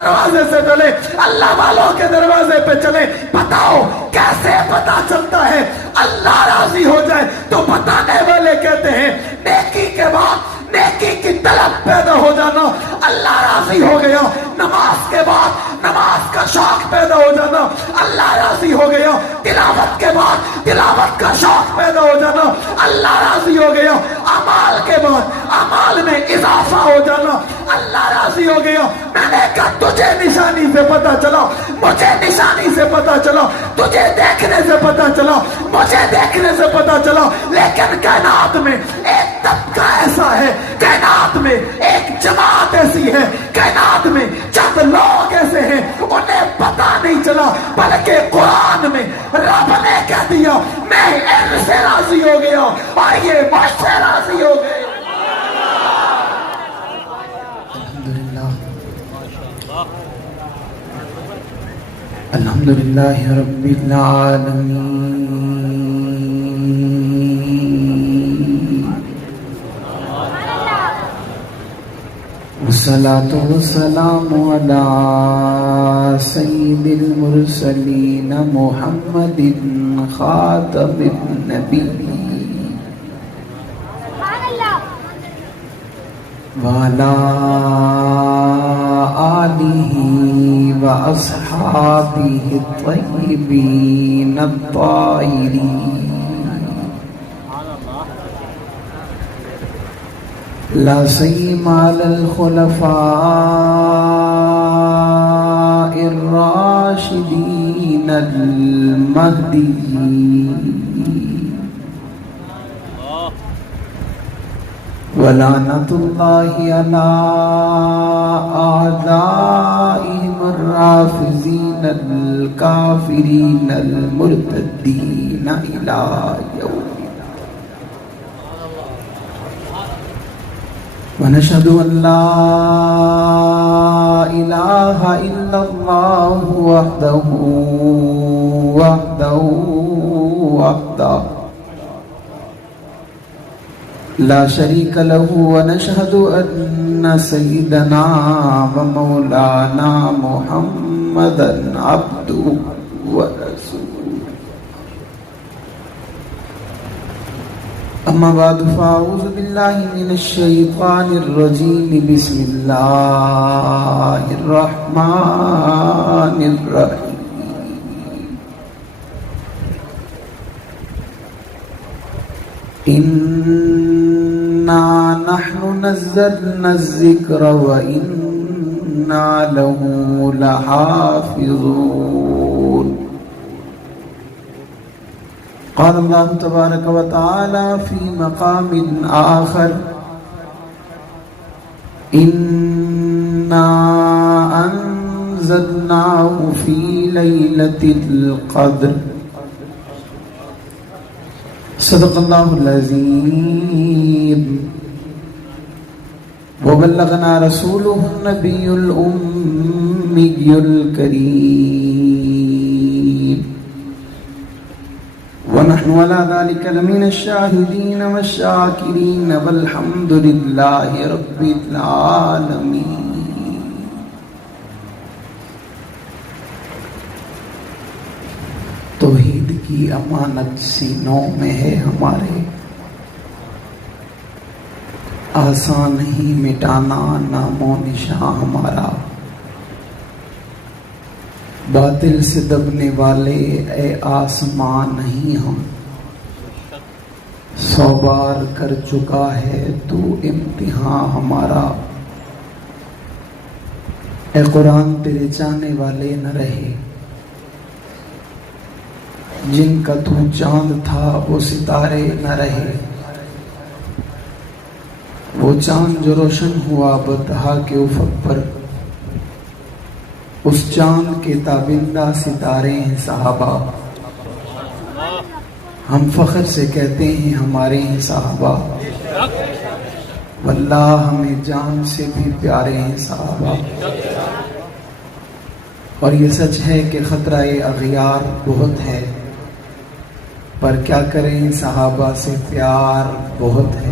دروازے سے چلے، اللہ والوں کے دروازے پہ چلے. بتاؤ کیسے پتا چلتا ہے اللہ راضی ہو جائے؟ تو بتانے والے کہتے ہیں نیکی کے بعد نیکی کی طلب پیدا ہو جانا، اللہ راضی ہو گیا. نماز کے بعد نماز کا شوق پیدا ہو جانا، اللہ راضی ہو گیا. تلاوت کے بعد تلاوت کا شوق پیدا ہو جانا، اللہ راضی ہو گیا. اعمال کے بعد اعمال میں اضافہ ہو جانا، اللہ راضی ہو گیا. میں نے کہا تجھے نشانی سے پتا چلا، مجھے نشانی سے پتا چلا، تجھے دیکھنے سے پتا چلا، مجھے دیکھنے سے پتا چلا. لیکن کائنات میں ایک طبقہ ایسا ہے، کائنات میں ایک جماعت ایسی ہے، کائنات میں چند لوگ ایسے ہیں انہیں پتا نہیں چلا، بلکہ قرآن میں رب نے کہہ دیا میں ان سے راضی ہو گیا اور یہ مجھ سے راضی ہو گئے. الحمدللہ رب العالمین، والصلاة والسلام علی سید المرسلین محمد خاتم النبیین وعلی آلہ وأصحابہ الطیبین الطاہرین. لا سیما علی الخلفاء الراشدین المہدیین ولعنۃ اللہ علی اعدائہم الرافضین الکافرین المرتدین الی یوم. ونشهد أن لا إله إلا الله وحده لا شريك له. ونشهد أن سيدنا ومولانا محمدا عبده ورسوله. اما بعد فاعوذ باللہ من الشیطان الرجیم. بسم اللہ الرحمن الرحیم. انا نحن نزلنا الذکر وانا له لحافظون. قال اللہ تبارک و تعالی فی مقام آخر انا انزلناه فی لیلۃ القدر. صدق اللہ العظیم وبلغنا رسولہ النبی الأمی الکریم ونحن على ذلك لمن الشاهدين والشاكرين والحمد لله رب العالمين. توحید کی امانت سینوں میں ہے ہمارے، آسان ہی مٹانا نام و نشاں ہمارا. باطل سے دبنے والے اے آسمان نہیں ہم، 100 بار کر چکا ہے تو امتحان ہمارا. اے قرآن تیرے چاہنے والے نہ رہے، جن کا تو چاند تھا وہ ستارے نہ رہے. وہ چاند جو روشن ہوا بطحا کے افق پر، اس چاند کے تابندہ ستارے ہیں صحابہ. ہم فخر سے کہتے ہیں ہمارے ہیں صحابہ، واللہ ہمیں جان سے بھی پیارے ہیں صحابہ. اور یہ سچ ہے کہ خطرہ اغیار بہت ہے، پر کیا کریں صحابہ سے پیار بہت ہے.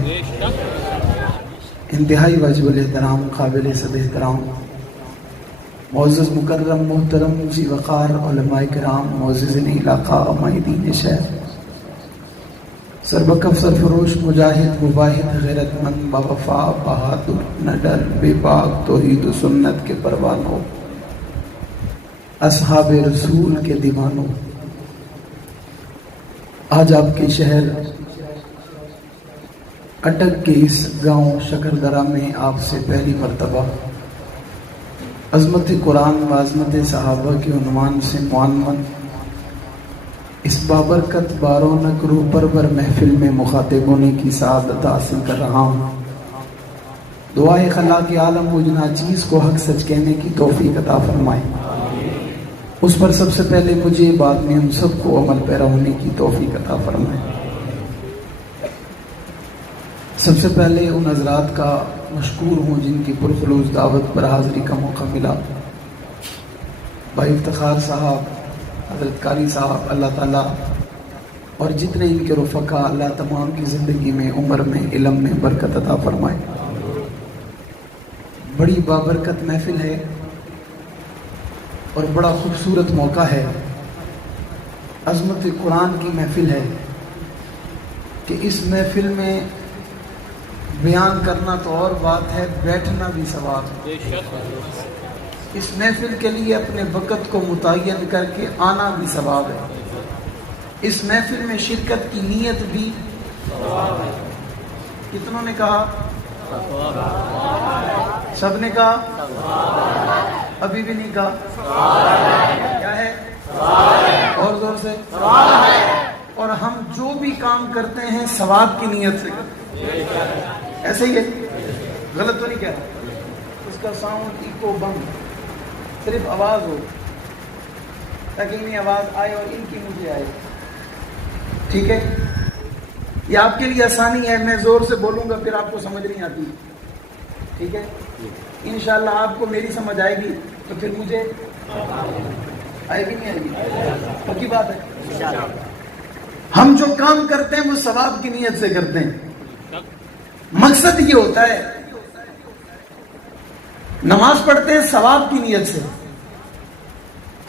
انتہائی واجب الاحترام قابل صد احترام معزز مکرم محترم ذی وقار علماء کرام، معززین علاقہ، معیدین شہر، سربکف سرفروش مجاہد مباحث غیرت مند باوفا بہادر نڈر بے باک توحید و سنت کے پروانوں، اصحاب رسول کے دیوانوں، آج آپ کے شہر اٹک کے اس گاؤں شکردرہ میں آپ سے پہلی مرتبہ عظمت قرآن و عظمت صحابہ کے عنوان سے معانمن اس بابرکت بارونق روح پرور محفل میں مخاطب ہونے کی سعادت حاصل کر رہا ہوں۔ دعائے خلا کے عالم و جنا چیز کو حق سچ کہنے کی توفیق عطا فرمائے، اس پر سب سے پہلے مجھے بعد میں ہم سب کو عمل پیرا ہونے کی توفیق عطا فرمائے۔ سب سے پہلے ان حضرات کا مشکور ہوں جن کی پرخلوص دعوت پر حاضری کا موقع ملا، بھائی افتخار صاحب، حضرت قاری صاحب، اللہ تعالیٰ اور جتنے ان کے رفقا، اللہ تمام کی زندگی میں، عمر میں، علم میں برکت عطا فرمائے۔ بڑی بابرکت محفل ہے اور بڑا خوبصورت موقع ہے، عظمت قرآن کی محفل ہے کہ اس محفل میں بیان کرنا تو اور بات ہے، بیٹھنا بھی ثواب۔ اس محفل کے لیے اپنے وقت کو متعین کر کے آنا بھی ثواب ہے، اس محفل میں شرکت کی نیت بھی ثواب ہے۔ کتنوں نے کہا؟ سب نے کہا؟ ابھی بھی نہیں کہا؟ کیا ہے؟ اور زور سے؟ اور ہم جو بھی کام کرتے ہیں ثواب کی نیت سے کرتے ہیں، ایسے ہی ہے، غلط تو نہیں کہہ رہا؟ اس کا ساؤنڈ ایکو بند، صرف آواز ہو تاکہ انہیں آواز آئے اور ان کی مجھے آئے، ٹھیک ہے؟ یہ آپ کے لیے آسانی ہے، میں زور سے بولوں گا پھر آپ کو سمجھ نہیں آتی، ٹھیک ہے؟ انشاءاللہ آپ کو میری سمجھ آئے گی تو پھر مجھے آئے گی نہیں آئے گی؟ پکی بات ہے۔ ہم جو کام کرتے ہیں وہ ثواب کی نیت سے کرتے ہیں، مقصد یہ ہوتا ہے، نماز پڑھتے ہیں ثواب کی نیت سے،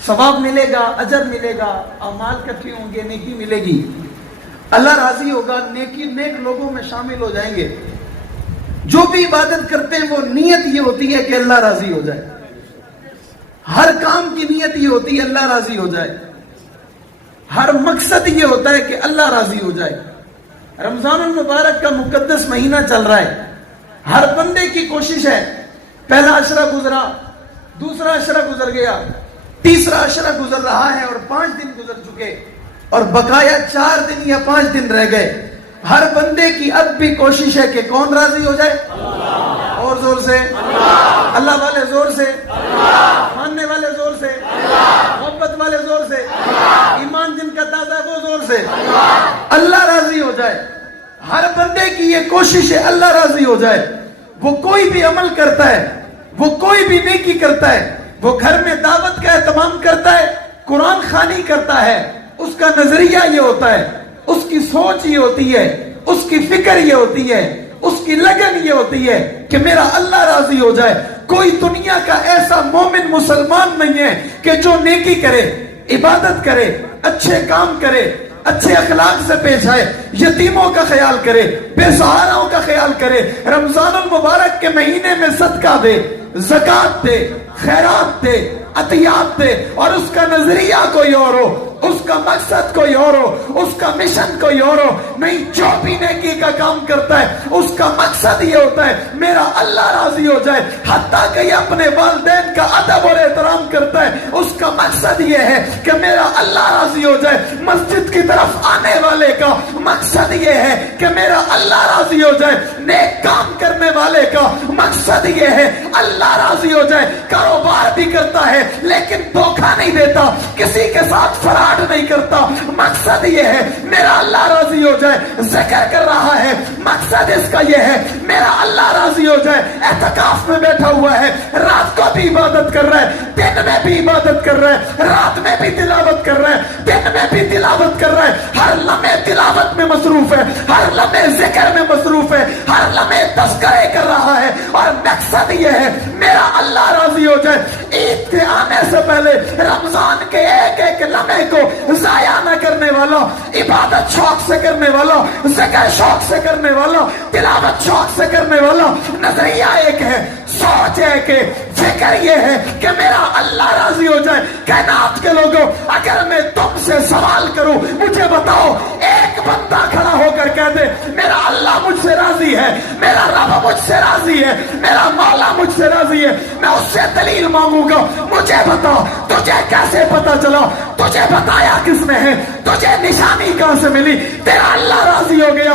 ثواب ملے گا، اجر ملے گا، اعمال اکٹھے ہوں گے، نیکی ملے گی، اللہ راضی ہوگا، نیک لوگوں میں شامل ہو جائیں گے۔ جو بھی عبادت کرتے ہیں وہ نیت یہ ہوتی ہے کہ اللہ راضی ہو جائے، ہر کام کی نیت یہ ہوتی ہے اللہ راضی ہو جائے، ہر مقصد یہ ہوتا ہے کہ اللہ راضی ہو جائے۔ رمضان المبارک کا مقدس مہینہ چل رہا ہے، ہر بندے کی کوشش ہے، پہلا عشرہ گزرا، دوسرا عشرہ گزر گیا، تیسرا عشرہ گزر رہا ہے اور 5 دن گزر چکے اور بقایا 4 دن یا 5 دن رہ گئے۔ ہر بندے کی اب بھی کوشش ہے کہ کون راضی ہو جائے؟ اللہ۔ اور زور سے اللہ، اللہ والے زور سے اللہ، ماننے والے زور سے اللہ، محبت والے زور سے اللہ، ایمان جن کا تازہ ہے وہ زور سے اللہ، اللہ راضی ہو جائے۔ ہر بندے کی یہ کوشش ہے اللہ راضی ہو جائے۔ وہ کوئی بھی عمل کرتا ہے، وہ کوئی بھی نیکی کرتا ہے، وہ گھر میں دعوت کا اہتمام کرتا ہے، قرآن خوانی کرتا ہے، اس کا نظریہ یہ ہوتا ہے، اس کی سوچ یہ ہوتی ہے، اس کی فکر یہ ہوتی ہے، اس کی لگن یہ ہوتی ہے کہ میرا اللہ راضی ہو جائے۔ کوئی دنیا کا ایسا مومن مسلمان نہیں ہے کہ جو نیکی کرے، عبادت کرے، اچھے کام کرے، اچھے اخلاق سے پیش آئے، یتیموں کا خیال کرے، بے سہاراؤں کا خیال کرے، رمضان المبارک کے مہینے میں صدقہ دے، زکوٰۃ دے، خیرات دے، عطیات دے، اور اس کا نظریہ کوئی اور ہو، اس کا مقصد کوئی اور ہو، اس کا مشن کوئی اور ہو۔ نہیں، جو بھی نیکی کا کام کرتا ہے اس کا مقصد یہ ہوتا ہے میرا اللہ راضی ہو جائے۔ حتیٰ کہ یہ اپنے والدین کا ادب اور احترام کرتا ہے، اس کا مقصد یہ ہے کہ میرا اللہ راضی ہو جائے۔ مسجد کی طرف آنے والے کا مقصد یہ ہے کہ میرا اللہ راضی ہو جائے۔ نیک کام کرنے والے کا مقصد یہ ہے اللہ راضی ہو جائے۔ کاروبار بھی کرتا ہے لیکن دھوکہ نہیں دیتا، کسی کے ساتھ فراڈ نہیں کرتا، مقصد یہ ہے میرا اللہ راضی ہو جائے۔ जाए, जिक्र कर रहा है, मकसद इसका ये है मेरा अल्लाह राजी हो जाए। एतकाफ में बैठा हुआ है, रात को भी इबादत कर रहा है, दिन में भी इबादत कर रहा है, रात में भी तिलावत कर रहा है, दिन में भी तिलावत कर रहा है, हर लम्हे तिलावत में मसरूफ है, हर लम्हे जिक्र में मसरूफ है, हर लम्हे तज़किरे कर रहा है, और मकसद ये है मेरा अल्लाह राजी हो जाए। ईद के आने से पहले रमजान के एक एक लम्हे को जाया न करने वाला, इबादत शौक से करने वाला, जिक्र शौक से करने वाला, तिलावत शौक से करने वाला, नजरिया एक है, सोच है कि फिक्र ये है कि मेरा अल्लाह राजी हो जाए। कायनात के लोगों, अगर मैं तुमसे सवाल करूं, मुझे बताओ, एक बंदा खड़ा होकर कह दे मेरा अल्लाह मुझसे राजी है, मेरा रब मुझसे राजी है, मेरा मौला मुझसे राजी है, मैं उससे दलील मांगूंगा। मुझे बता, तुझे कैसे पता चला, तुझे बताया किसने है, तुझे निशानी कहां से मिली, तेरा अल्लाह राजी हो गया।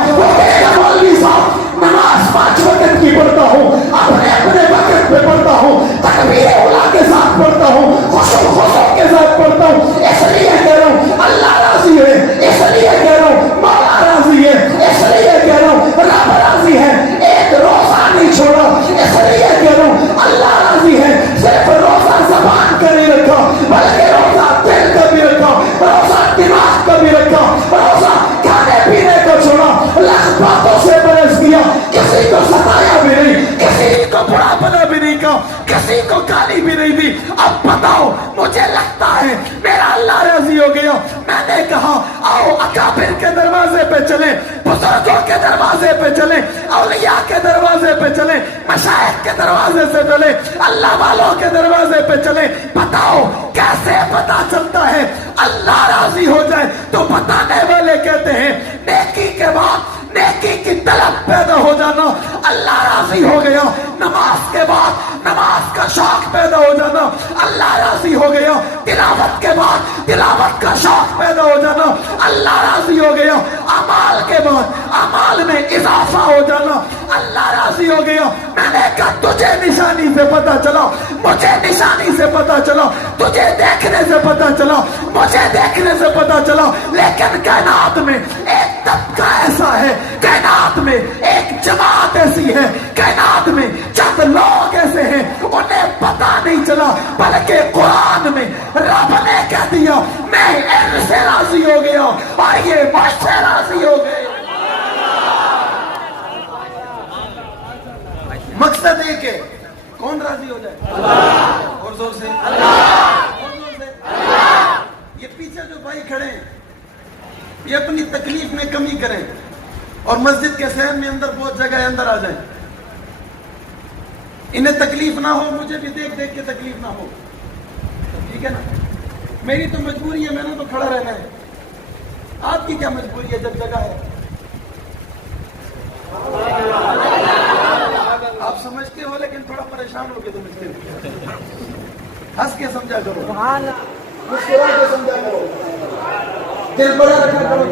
मौलवी साहब, नमाज 5 वक्त की पढ़ता हूँ, अपने अपने वक्त पे पढ़ता हूँ, तकबीर उला के साथ पढ़ता हूँ, खुशू के साथ पढ़ता हूँ, इसलिए कह रहा हूँ अल्लाह राजी है, इसलिए कह रहा हूँ मौला राजी है, इसलिए कह रहा हूँ रब राजी है, एक रोजा नहीं छोड़ा, इसलिए कह रहा हूँ अल्लाह राजी है। सिर्फ रोजा ज़बान का नहीं रखा, बल्कि रोजा दिल का भी रखा, रोजा दिमाग का भी रखा, रोजा खाने पीने को छोड़ा, लख बातों से बरस किया, किसी को सताया भी नहीं, किसी को बुरा बना भी नहीं कहा, किसी को गाली भी नहीं दी। अब बताओ, मुझे लगता है मेरा अल्लाह राजी हो गया। मैंने कहा आओ अकाबिर के दरवाजे पे चले, बुजुर्गों के दरवाजे पे चले, औलिया के दरवाजे पे चले, मशाइख के दरवाजे से चले, अल्लाह वालों के दरवाजे पे चले। बताओ कैसे पता चलता है अल्लाह राजी हो जाए? तो बताने वाले कहते हैं नेकी के बाद नेकी की तलब पैदा हो जाना, अल्लाह राजी हो गया। नमाज के बाद नमाज का शौक पैदा हो जाना, अल्लाह राजी हो गया। तिलावत के बाद तिलावत का शौक पैदा हो जाना, अल्लाह राजी हो गया। अमाल के बाद अमाल में इजाफा हो जाना, अल्लाह राजी हो गया। मैंने कहा तुझे निशानी से पता चला, मुझे निशानी से पता चला, तुझे देखने से पता चला, मुझे देखने से पता चला। लेकिन कायनात में एक तबका ऐसा है, कायनात में एक जमात ऐसी है, कायनात में चंद लोग ऐसे हैं उन्हें पता नहीं चला, बल्कि कुरान में रब ने कह दिया मैं इनसे राजी हो गया और ये मुझसे राजी हो गए। मकसद एक है, कौन राजी हो जाए? अल्लाह। और जोर से अल्लाह, और जोर से अल्लाह। ये पीछे जो भाई खड़े हैं, ये अपनी तकलीफ में कमी करें और मस्जिद के सहन में अंदर बहुत जगह है, अंदर आ जाएं। इन्हें तकलीफ ना हो, मुझे भी देख देख के तकलीफ ना हो, ठीक है ना? मेरी तो मजबूरी है, मैंने तो खड़ा रहना है। आपकी क्या मजबूरी है जब जगह है? आप समझते हो लेकिन थोड़ा परेशान हो के समझते हो। हंस के समझा करो, मुस्कुरा के समझा करो, दिल बड़ा रखा करो।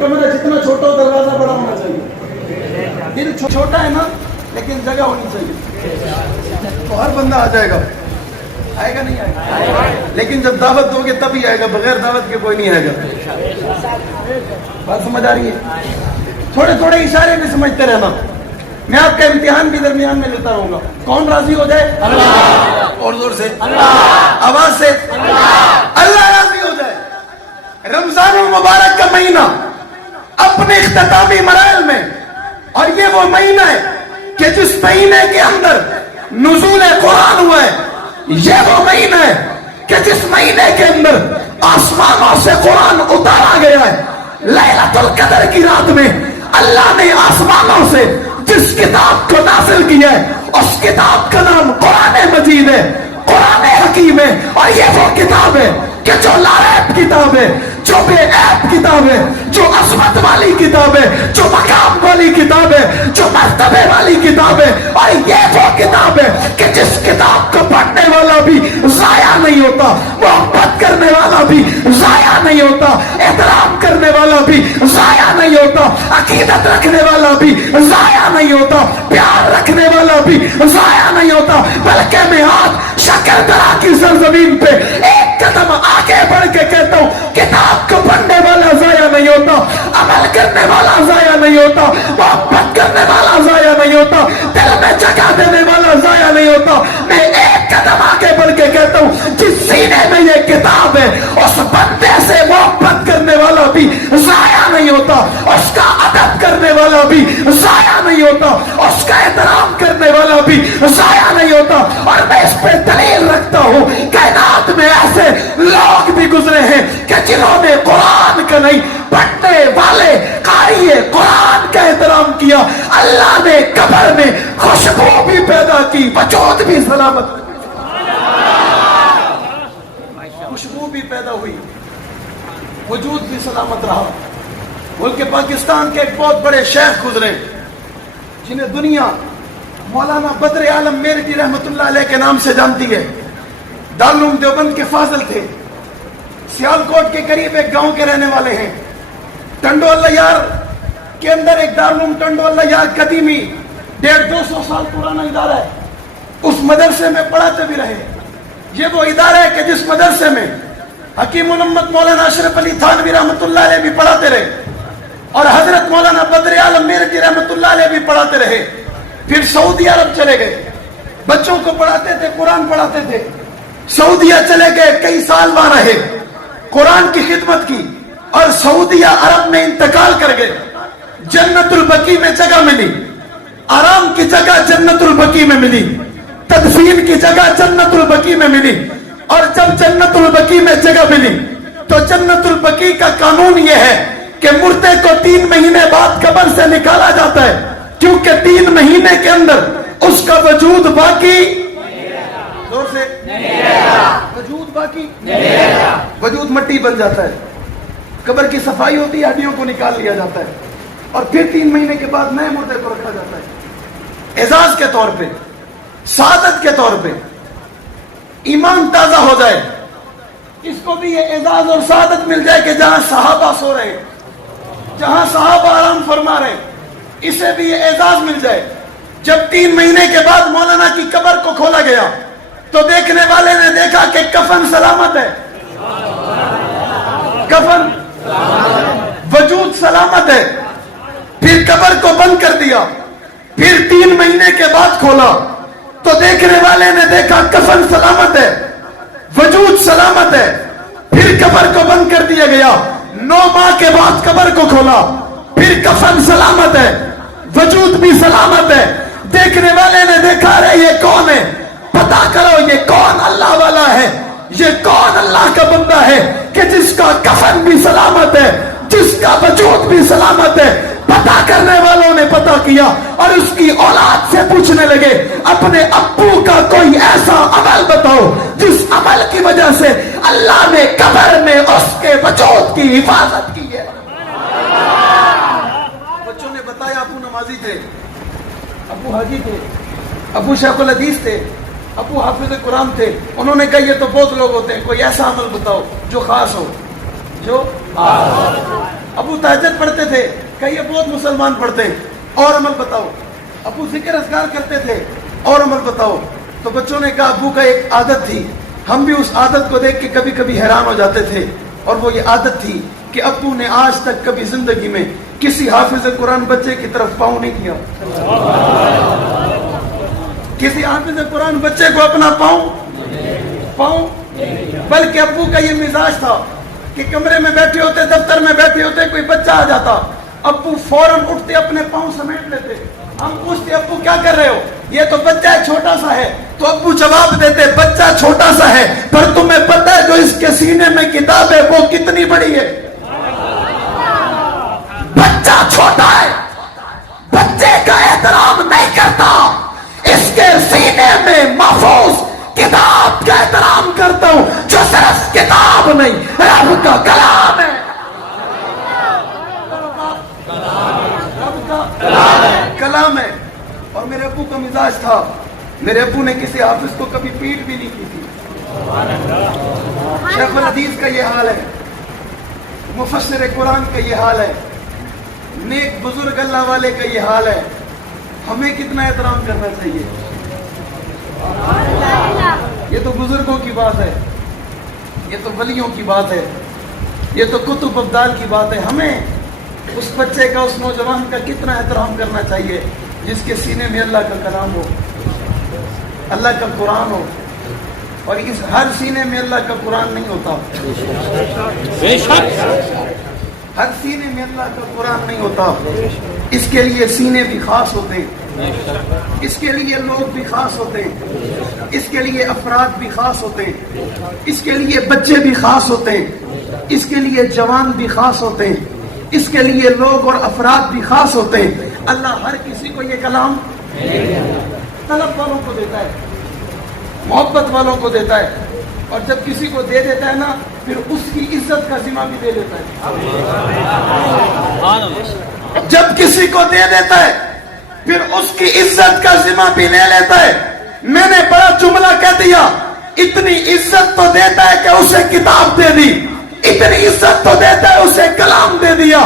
कमरा जितना छोटा हो दरवाजा बड़ा होना चाहिए। दिल छोटा है ना, लेकिन जगह होनी चाहिए, तो हर बंदा आ जाएगा। आएगा नहीं आएगा? लेकिन जब दावत दोगे तभी आएगा, बगैर दावत के कोई नहीं आएगा। बात समझ आ रही है? थोड़े थोड़े इशारे में समझते रहना। मैं आपका इम्तिहान भी दरमियान में लेता रहूंगा। कौन राजी हो जाए? अल्लाह। और जोर से अल्लाह, आवाज से अल्लाह। अल्लाह राजी हो जाए। रमजान मुबारक का महीना अपने इख्तितामी मराइल में, और ये वो महीना है कि जिस महीने के अंदर नुज़ूल कुरान हुआ है, ये वो महीना है कि जिस महीने के अंदर आसमानों से कुरान उतारा गया है। लैलतुल कदर की रात में अल्लाह ने आसमानों से जिस किताब को नाज़िल किया है, उस किताब का नाम कुरान मजीद है, कुरान हकीम है। और ये वो किताब है कि जो लारैब किताब है, जो बेऐब किताब है, जो अज़मत वाली किताब है, जो मकाम वाली किताब है, जो मर्तबे वाली किताब है। और ये वो किताब है कि जिस किताब को पढ़ने वाला भी जाया नहीं होता, मोहब्बत करने वाला भी जाया नहीं होता, एहतराम करने वाला भी जाया नहीं होता, अकीदत रखने वाला भी जाया नहीं होता, प्यार रखने वाला भी जाया नहीं होता। बल्कि मैं आज शकरदरा की सरजमीन पे एक कदम आगे बढ़ के कहता हूं, किताब को पढ़ने वाला जाया नहीं होता, अमल करने वाला जाया नहीं होता, मोहब्बत करने वाला जाया नहीं होता, दिल में जगह देने वाला जाया नहीं होता। मैं एक कदम आगे बढ़ के कहता हूं, जिस सीने में ये किताब है उस बंदे से मोहब्बत करने वाला भी जाया नहीं होता, उसका अदब करने वाला भी जाया नहीं होता, उसका एहतराम करने वाला भी जाया नहीं होता। और मैं इस पे दलील रखता हूं, कायनात में ऐसे लोग भी गुजरे हैं कि जिन्होंने कुरान का नहीं, पढ़ने वाले कारी कुरान का एहतराम किया, अल्लाह ने कब्र में खुशबू भी पैदा की, वजूद भी सलामत, खुशबू भी पैदा हुई, वजूद भी सलामत रहा। मुल्क पाकिस्तान के एक बहुत बड़े शेख गुजरे जिन्हें दुनिया मौलाना बद्र आलम मेरठी रहमतुल्लाह अलैह के नाम से जानती है। दारुल उलूम देवबंद के फाजिल थे, सियालकोट के करीब एक गांव के रहने वाले हैं। टंडोला यार के अंदर एक दारुल उलूम टंडोला यार कदीमी 150-200 साल पुराना इदारा है, उस मदरसे में पढ़ाते भी रहे। ये वो इदारा है कि जिस मदरसे में हकीम उम्मत मौलाना अशरफ अली थानवी रहमतुल्लाह अलैह भी पढ़ाते रहे और हजरत मौलाना बद्र आलम मेरठी रहमतुल्लाह अलैह भी पढ़ाते रहे। फिर सऊदी अरब चले गए, बच्चों को पढ़ाते थे, कुरान पढ़ाते थे। सऊदिया चले गए, कई साल वहां रहे, कुरान की खिदमत की और सऊदिया अरब में इंतकाल कर गए। जन्नतुल बकी में जगह मिली, आराम की जगह जन्नतुल बकी में मिली, तदफीन की जगह जन्नतुल बकी में मिली। और जब जन्नतुल बकी में जगह मिली तो जन्नतुल बकी का कानून यह है कि मुर्दे को 3 महीने बाद कब्र से निकाला जाता है, क्योंकि 3 महीने के अंदर उसका वजूद बाकी जोर से वजूद बाकी वजूद मट्टी बन जाता है। कब्र की सफाई होती है, हड्डियों को निकाल लिया जाता है और फिर 3 महीने के बाद नए मुर्दे को रखा जाता है। एजाज के तौर पे, सादत के तौर पे, ईमान ताजा हो जाए, इसको भी ये एजाज और सादत मिल जाए कि जहां सहाबा सो रहे, जहां सहाबा आराम फरमा रहे, इसे भी ये एजाज मिल जाए। जब 3 महीने के बाद मौलाना की कब्र को खोला गया तो देखने वाले ने देखा कि कफन सलामत है, कफन वजूद सलामत है। फिर कब्र को बंद कर दिया, फिर 3 महीने के बाद खोला तो देखने वाले ने देखा कफन सलामत है, वजूद सलामत है। फिर कब्र को बंद कर दिया गया, 9 माह के बाद कब्र को खोला, फिर कफन सलामत है, वजूद भी सलामत है। देखने वाले ने देखा, अरे ये कौन है, पता करो ये कौन अल्लाह वाला है, ये कौन अल्लाह का बंदा है कि जिसका कफन भी सलामत है, जिसका वजूद भी सलामत है। पता करने वालों ने पता किया और उसकी औलाद से पूछने लगे, अपने अब्बू का कोई ऐसा अमल बताओ जिस अमल की वजह से अल्लाह ने कब्र में उसके वजूद की हिफाजत की है। बच्चों ने बताया, अबू नमाजी थे, अबू हाजी थे, अबू शेखुल हदीस थे, अबू हाफिज कुरान थे। उन्होंने कहा ये तो बहुत लोग होते हैं, कोई ऐसा अमल बताओ जो खास हो, जो अबू तहज्जुद पढ़ते थे, कहिए बहुत मुसलमान पढ़ते हैं, और अमल बताओ। अबू जिक्र अस्कार करते थे, और अमल बताओ। तो बच्चों ने कहा अबू का एक आदत थी, हम भी उस आदत को देख के कभी कभी हैरान हो जाते थे, और वो ये आदत थी कि अबू ने आज तक कभी जिंदगी में किसी हाफिज कुरान बच्चे की तरफ पाँव नहीं किया, किसी हाफिज कुरान बच्चे को अपना पाँव, बल्कि अबू का ये मिजाज था कि कमरे में बैठे होते, दफ्तर में बैठे होते, कोई बच्चा आ जाता, अब्बू फौरन उठते, अपने पाँव समेट लेते। हम पूछते अब्बू क्या कर रहे हो, ये तो बच्चा छोटा सा है। तो अब्बू जवाब देते, बच्चा छोटा सा है पर तुम्हें पता है जो इसके सीने में किताब है वो कितनी बड़ी है। बच्चा छोटा है, बच्चे का एहतराम नहीं करता, इसके सीने में महफूज किताब का एहतराम करता हूं जो सिर्फ किताब नहीं रब का कलाम है, कलाम है। और मेरे अब्बू का मिजाज था, मेरे अब्बू ने किसी हाफिज को कभी पीट भी नहीं की थी। शेखुल हदीस का ये हाल है, मुफस्सिर कुरान का ये हाल है, नेक बुजुर्ग अल्लाह वाले का ये हाल है। हमें कितना एहतराम करना चाहिए, ये तो बुजुर्गों की बात है। یہ تو ولیوں کی بات ہے, یہ تو کتب ابدال کی بات ہے. ہمیں اس بچے کا, اس نوجوان کا کتنا احترام کرنا چاہیے جس کے سینے میں اللہ کا کلام ہو, اللہ کا قرآن ہو. اور اس ہر سینے میں اللہ کا قرآن نہیں ہوتا, بے شک ہر سینے میں اللہ کا قرآن نہیں ہوتا. اس کے لیے سینے بھی خاص ہوتے ہیں, اس کے لیے لوگ بھی خاص ہوتے ہیں, اس کے لیے افراد بھی خاص ہوتے ہیں, اس کے لیے بچے بھی خاص ہوتے ہیں, اس کے لیے جوان بھی خاص ہوتے ہیں, اس کے لیے لوگ اور افراد بھی خاص ہوتے ہیں. اللہ ہر کسی کو یہ کلام طلب والوں کو دیتا ہے, محبت والوں کو دیتا ہے, اور جب کسی کو دے دیتا ہے نا پھر اس کی عزت کا ذمہ بھی دے دیتا ہے. جب کسی کو دے دیتا ہے پھر اس کی عزت کا ذمہ بھی لے لیتا ہے. میں نے بڑا جملہ کہہ دیا, اتنی عزت تو دیتا ہے کہ اسے کتاب دے دی, اتنی عزت تو دیتا ہے اسے کلام دے دیا,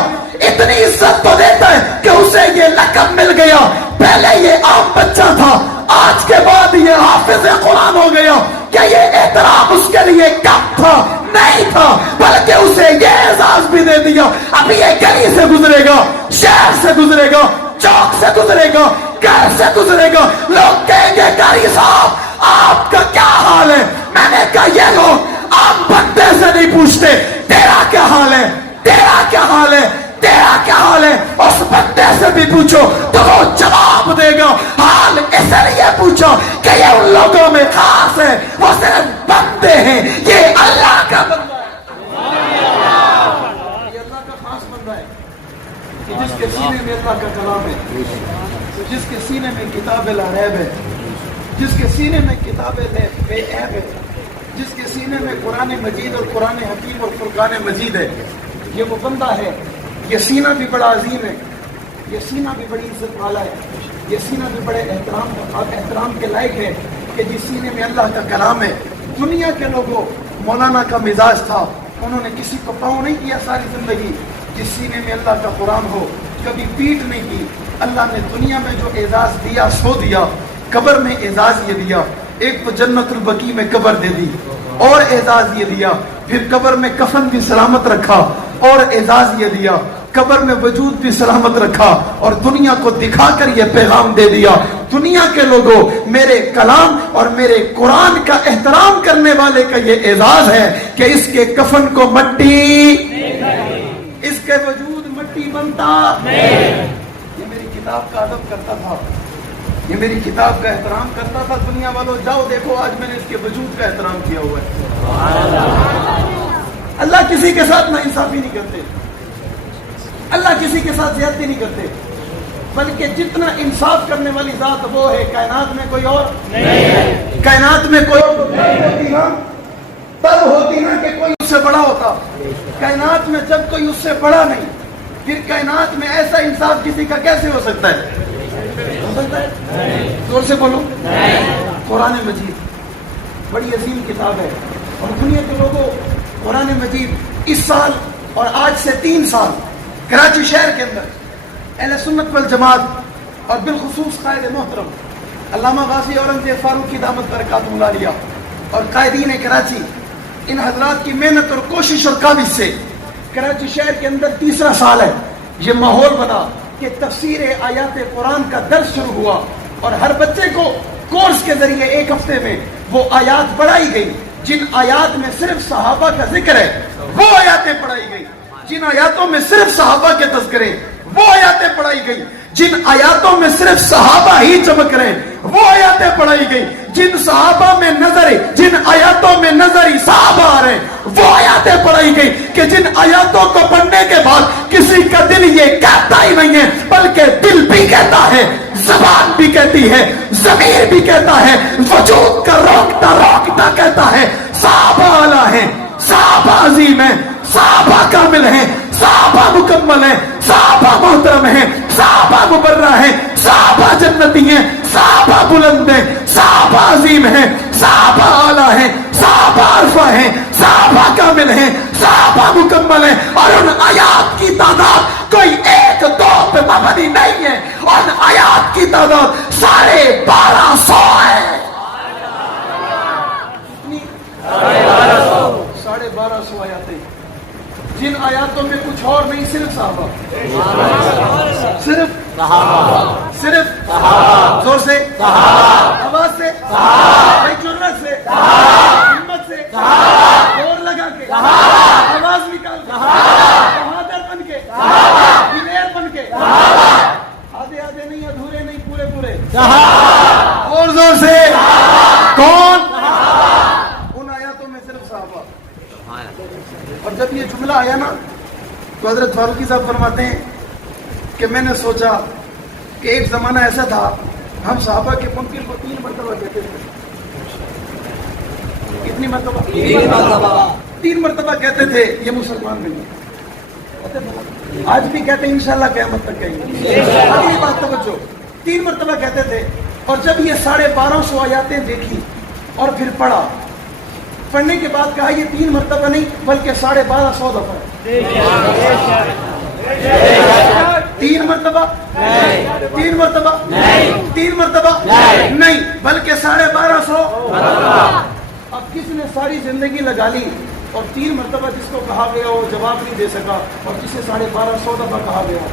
اتنی عزت تو دیتا ہے کہ اسے یہ لقب مل گیا. پہلے یہ عام بچہ تھا, آج کے بعد یہ حافظ قرآن ہو گیا. کیا یہ احترام اس کے لیے کم تھا؟ نہیں تھا, بلکہ اسے یہ اعزاز بھی دے دیا. ابھی یہ گلی سے گزرے گا, شہر سے گزرے گا, چوک سے گزرے گا, گھر سے گزرے گا, لوگ کہیں گے قاری صاحب آپ کا کیا حال ہے؟ میں نے کہا یہ لوگ عام بندے سے نہیں پوچھتے تیرا کیا حال ہے, تیرا کیا حال ہے, تیرا کیا حال ہے. اس بندے سے بھی پوچھو تو وہ جواب دے گا. حال اس لیے پوچھو کہ یہ ان لوگوں میں خاص ہے, وہ صرف بندے ہیں, یہ اللہ کا بندہ ہے, یہ اللہ کا خاص بندہ ہے کہ جس کے سینے میں اللہ کا کلام ہے, جس کے سینے میں کتاب لا ریب ہے, جس کے سینے میں کتاب بے عیب ہے, جس کے سینے میں قرآن مجید اور قرآن حکیم اور فرقان مجید ہے. یہ وہ بندہ ہے. یہ سینہ بھی بڑا عظیم ہے, یہ سینہ بھی بڑی عزت والا ہے, یہ سینہ بھی بڑے احترام کے لائق ہے کہ جس سینے میں اللہ کا کلام ہے. دنیا کے لوگوں, مولانا کا مزاج تھا, انہوں نے کسی کو پاؤں نہیں کیا ساری زندگی. جس سینے میں اللہ کا قرآن ہو کبھی پیٹ نہیں کی. اللہ نے دنیا میں جو اعزاز دیا سو دیا, قبر میں اعزاز یہ دیا. ایک تو جنت البقیع میں قبر دے دی اور اعزاز یہ دیا, پھر قبر میں کفن بھی سلامت رکھا اور اعزاز یہ دیا, قبر میں وجود بھی سلامت رکھا اور دنیا کو دکھا کر یہ پیغام دے دیا. دنیا کے لوگوں, میرے کلام اور میرے قرآن کا احترام کرنے والے کا یہ اعزاز ہے کہ اس کے کفن کو مٹی, اس کے وجود مٹی بنتا. یہ میری کتاب کا ادب کرتا تھا, یہ میری کتاب کا احترام کرتا تھا. دنیا والوں جاؤ دیکھو آج میں نے اس کے وجود کا احترام کیا ہوا ہے. اللہ کسی کے ساتھ نا انصافی نہیں کرتے, اللہ کسی کے ساتھ زیادتی نہیں کرتے, بلکہ جتنا انصاف کرنے والی ذات وہ ہے. کائنات میں کوئی اور نہیں ہے, کائنات میں کوئی اور ہوتی نا تب ہوتی نا کہ کوئی اس سے بڑا ہوتا. کائنات میں جب کوئی اس سے بڑا نہیں, پھر کائنات میں ایسا انصاف کسی کا کیسے ہو سکتا ہے؟ ہو سکتا ہے؟ زور سے بولو. قرآن مجید بڑی عظیم کتاب ہے, اور دنیا کے لوگوں قرآن مجید اس سال اور آج سے 3 سال کراچی شہر کے اندر اہل سنت والجماعت اور بالخصوص قائد محترم علامہ غازی اورنگزیب فاروق کی دامت برکات ملالیہ اور قائدین کراچی, ان حضرات کی محنت اور کوشش اور کاوش سے کراچی شہر کے اندر 3 سال ہے یہ ماحول بنا کہ تفسیر آیات قرآن کا درس شروع ہوا, اور ہر بچے کو کورس کے ذریعے 1 ہفتے میں وہ آیات پڑھائی گئی. جن آیات میں صرف صحابہ کا ذکر ہے وہ آیاتیں پڑھائی گئی, جن آیاتوں میں صرف صحابہ کے تذکرے وہ آیاتیں پڑھائی گئی, جن آیاتوں میں صرف صحابہ ہی چمک رہے وہ آیاتیں پڑھائی گئی, جن صحابہ میں نظر, جن آیاتوں میں نظری صحابہ آ رہے وہ آیاتیں پڑھائی گئی کہ جن آیاتوں کو پڑھنے کے بعد کسی کا دل یہ کہتا ہی نہیں ہے بلکہ دل بھی کہتا ہے, زبان بھی کہتی ہے, ضمیر بھی کہتا ہے, وجود کا روکتا روکتا کہتا ہے صحابہ اعلیٰ ہیں, صحابہ عظیم ہیں, صحابہ کامل ہیں, صحابہ مکمل ہیں, صحابہ محترم ہیں, صحابہ مبرہ ہیں, صحابہ جنتی ہیں, صحابہ بلند ہیں, صحابہ عظیم ہیں, صحابہ اعلیٰ ہیں, صحابہ عرفہ ہیں, صحابہ کامل ہیں, صحابہ مکمل ہیں. اور ان آیات کی تعداد کوئی 1-2 پہ مبنی نہیں ہے, اور آیات کی تعداد 1250 ہے. 1250 आयतें, जिन आयातों में कुछ और नहीं, सिर्फ साहबा, सिर्फ जोर से, आवाज से, भाई जुर्रत से, हिम्मत से, जोर लगा के, आवाज निकाल के, बहादुर बन के, दिलेर बन के, आधे आधे नहीं, अधूरे नहीं, पूरे पूरे, और जोर से, कौन? उन आयातों में सिर्फ साहबा। और जब ये जुमला आया ना, तो हजरत फारूकी साहब फरमाते हैं कि मैंने सोचा कि एक जमाना ऐसा था, हम साहबा के मुमकिन को 3 मरतबा कहते थे। कितनी मरतबा? 3 मरतबा कहते थे, ये मुसलमान नहीं है। आज भी कहते हैं, इंशाल्लाह क़यामत तक कहेंगे। अगली बात तवज्जो, 3 मरतबा कहते थे। और जब ये 1250 आयतें देखी और फिर पढ़ा, पढ़ने के बाद कहा ये 3 मरतबा नहीं बल्कि 1250 दफा है। 3 मरतबा? 3 मरतबा? 3 मरतबा? नहीं, बल्कि 1250। अब किसने सारी जिंदगी लगा ली और 3 मरतबा जिसको कहा गया वो जवाब नहीं दे सका, और जिसे 1250 दफा कहा गया,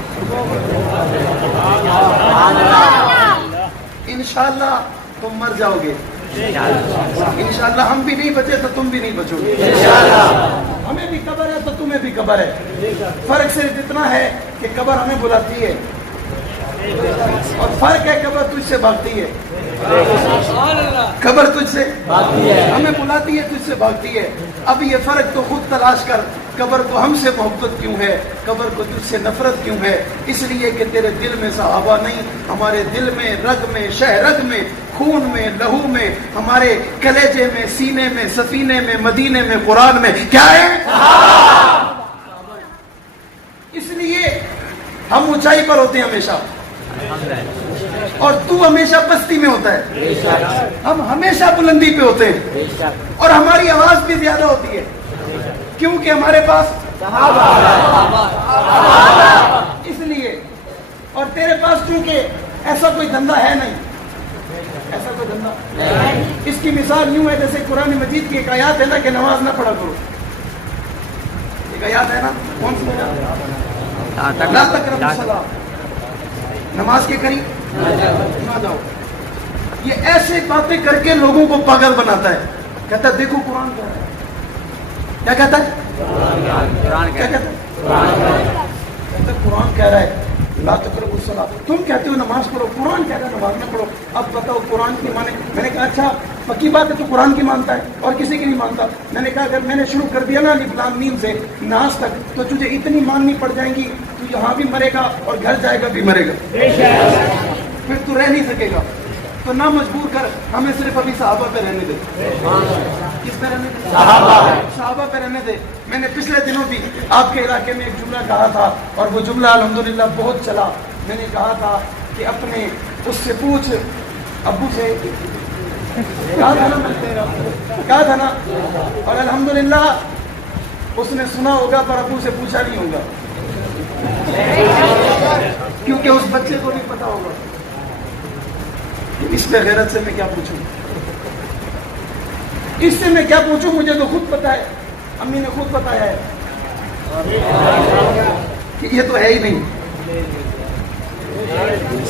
इंशाअल्लाह तुम मर जाओगे। इंशाअल्लाह हम भी नहीं बचे तो तुम भी नहीं बचोगे। हमें भी कब्र है तो तुम्हें भी कब्र है। फर्क सिर्फ इतना है कि कब्र हमें बुलाती है और फर्क है कब्र तुझसे भागती है। कब्र तुझसे भागती है, हमें बुलाती है, तुझसे भागती है। अब ये फर्क तो खुद तलाश कर, कब्र को हमसे मोहब्बत क्यों है, कब्र को तुझसे नफरत क्यों है? इसलिए कि तेरे दिल में सहाबा नहीं, हमारे दिल में, रग में, शहरग में, खून में, लहू में, हमारे कलेजे में, सीने में, सफीने में, मदीने में, कुरान में क्या है? इसलिए हम ऊंचाई पर होते हैं हमेशा, और तू हमेशा पस्ती में होता है। हम हमेशा बुलंदी पे होते हैं और हमारी आवाज भी ज्यादा होती है, क्योंकि हमारे पास इसलिए। और तेरे पास चूंकि ऐसा कोई धंधा है नहीं, ऐसा कोई धंधा। इसकी मिसाल यूं है जैसे कुरान मजीद की एक आयत है ना कि नमाज ना पढ़ा करो। एक आयत है ना, कौन सी आयत? ला तक़रबुस सलाह, नमाज के करीब ना जाओ। ये ऐसे बातें करके लोगों को पागल बनाता है। कहता है देखो कुरान कह रहा है, क्या कहता है? क्या कहता है? कुरान कह रहा है ला तक़रबुस सलाह। तुम कहते हो नमाज पढ़ो, कुरान कह रहा है नमाज ना पढ़ो। अब बताओ कुरान की माने? मैंने कहा अच्छा पक्की बात है, तू कुरान की मानता है और किसी की नहीं मानता। मैंने कहा अगर मैंने शुरू कर दिया ना अलिफ लाम मीम से नास तक, तो तुझे इतनी माननी पड़ जाएंगी, तू यहाँ भी मरेगा और घर जाएगा भी मरेगा, फिर तू रह नहीं सकेगा। तो ना मजबूर कर, हमें सिर्फ अभी सहाबा पे रहने दे। किस पे रहने दे? सहाबा पे रहने दे। मैंने पिछले दिनों भी आपके इलाके में एक जुमला कहा था और वो जुमला अल्हम्दुलिल्लाह बहुत चला। मैंने कहा था कि अपने उससे पूछ, अब्बू से कहा था ना, और अल्हम्दुलिल्लाह उसने सुना होगा पर अब्बू से पूछा नहीं होगा, क्योंकि उस बच्चे को नहीं पता होगा। इस पे गैरत से मैं क्या पूछूं, इससे मैं क्या पूछूं? मुझे तो खुद पता है, अम्मी ने खुद बताया है कि ये तो है ही नहीं।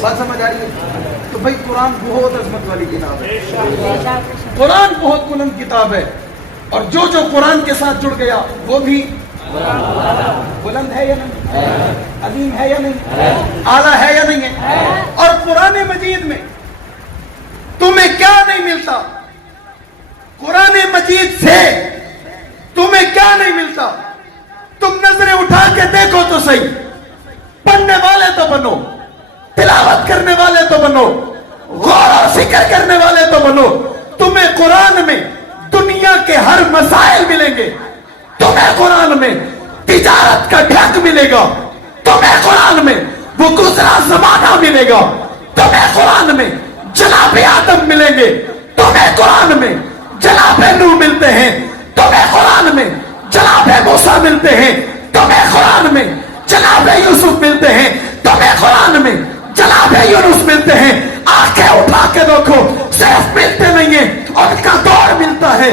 बात समझ आ रही है? तो भाई कुरान बहुत अजमत वाली किताब है, कुरान बहुत बुलंद किताब है, और जो जो कुरान के साथ जुड़ गया वो भी बुलंद है या नहीं, अजीम है या नहीं, आला है या नहीं है। और कुरान मजीद में तुम्हें क्या नहीं मिलता? कुरान मजीद से तुम्हें क्या नहीं मिलता? तुम नजरें उठा के देखो तो सही, पढ़ने वाले तो बनो, तिलावत करने वाले तो बनो, गौर और फिक्र करने वाले तो बनो। तुम्हें कुरान में दुनिया के हर मसाइल मिलेंगे, तुम्हें कुरान में तिजारत का ढंग मिलेगा, तुम्हें कुरान में वो गुजरा जमाना मिलेगा, तुम्हें कुरान में जनाब आदम मिलेंगे, तुम्हें कुरान में जनाब नूह मिलते हैं, तुम्हें कुरान में जनाब मूसा मिलते हैं, तुम्हें कुरान में जनाब यूसुफ मिलते हैं, तुम्हें कुरान में जनाब यूनुस मिलते हैं। आंखें उठा के देखो, सिर्फ मिलते नहीं है, उनका दौर मिलता है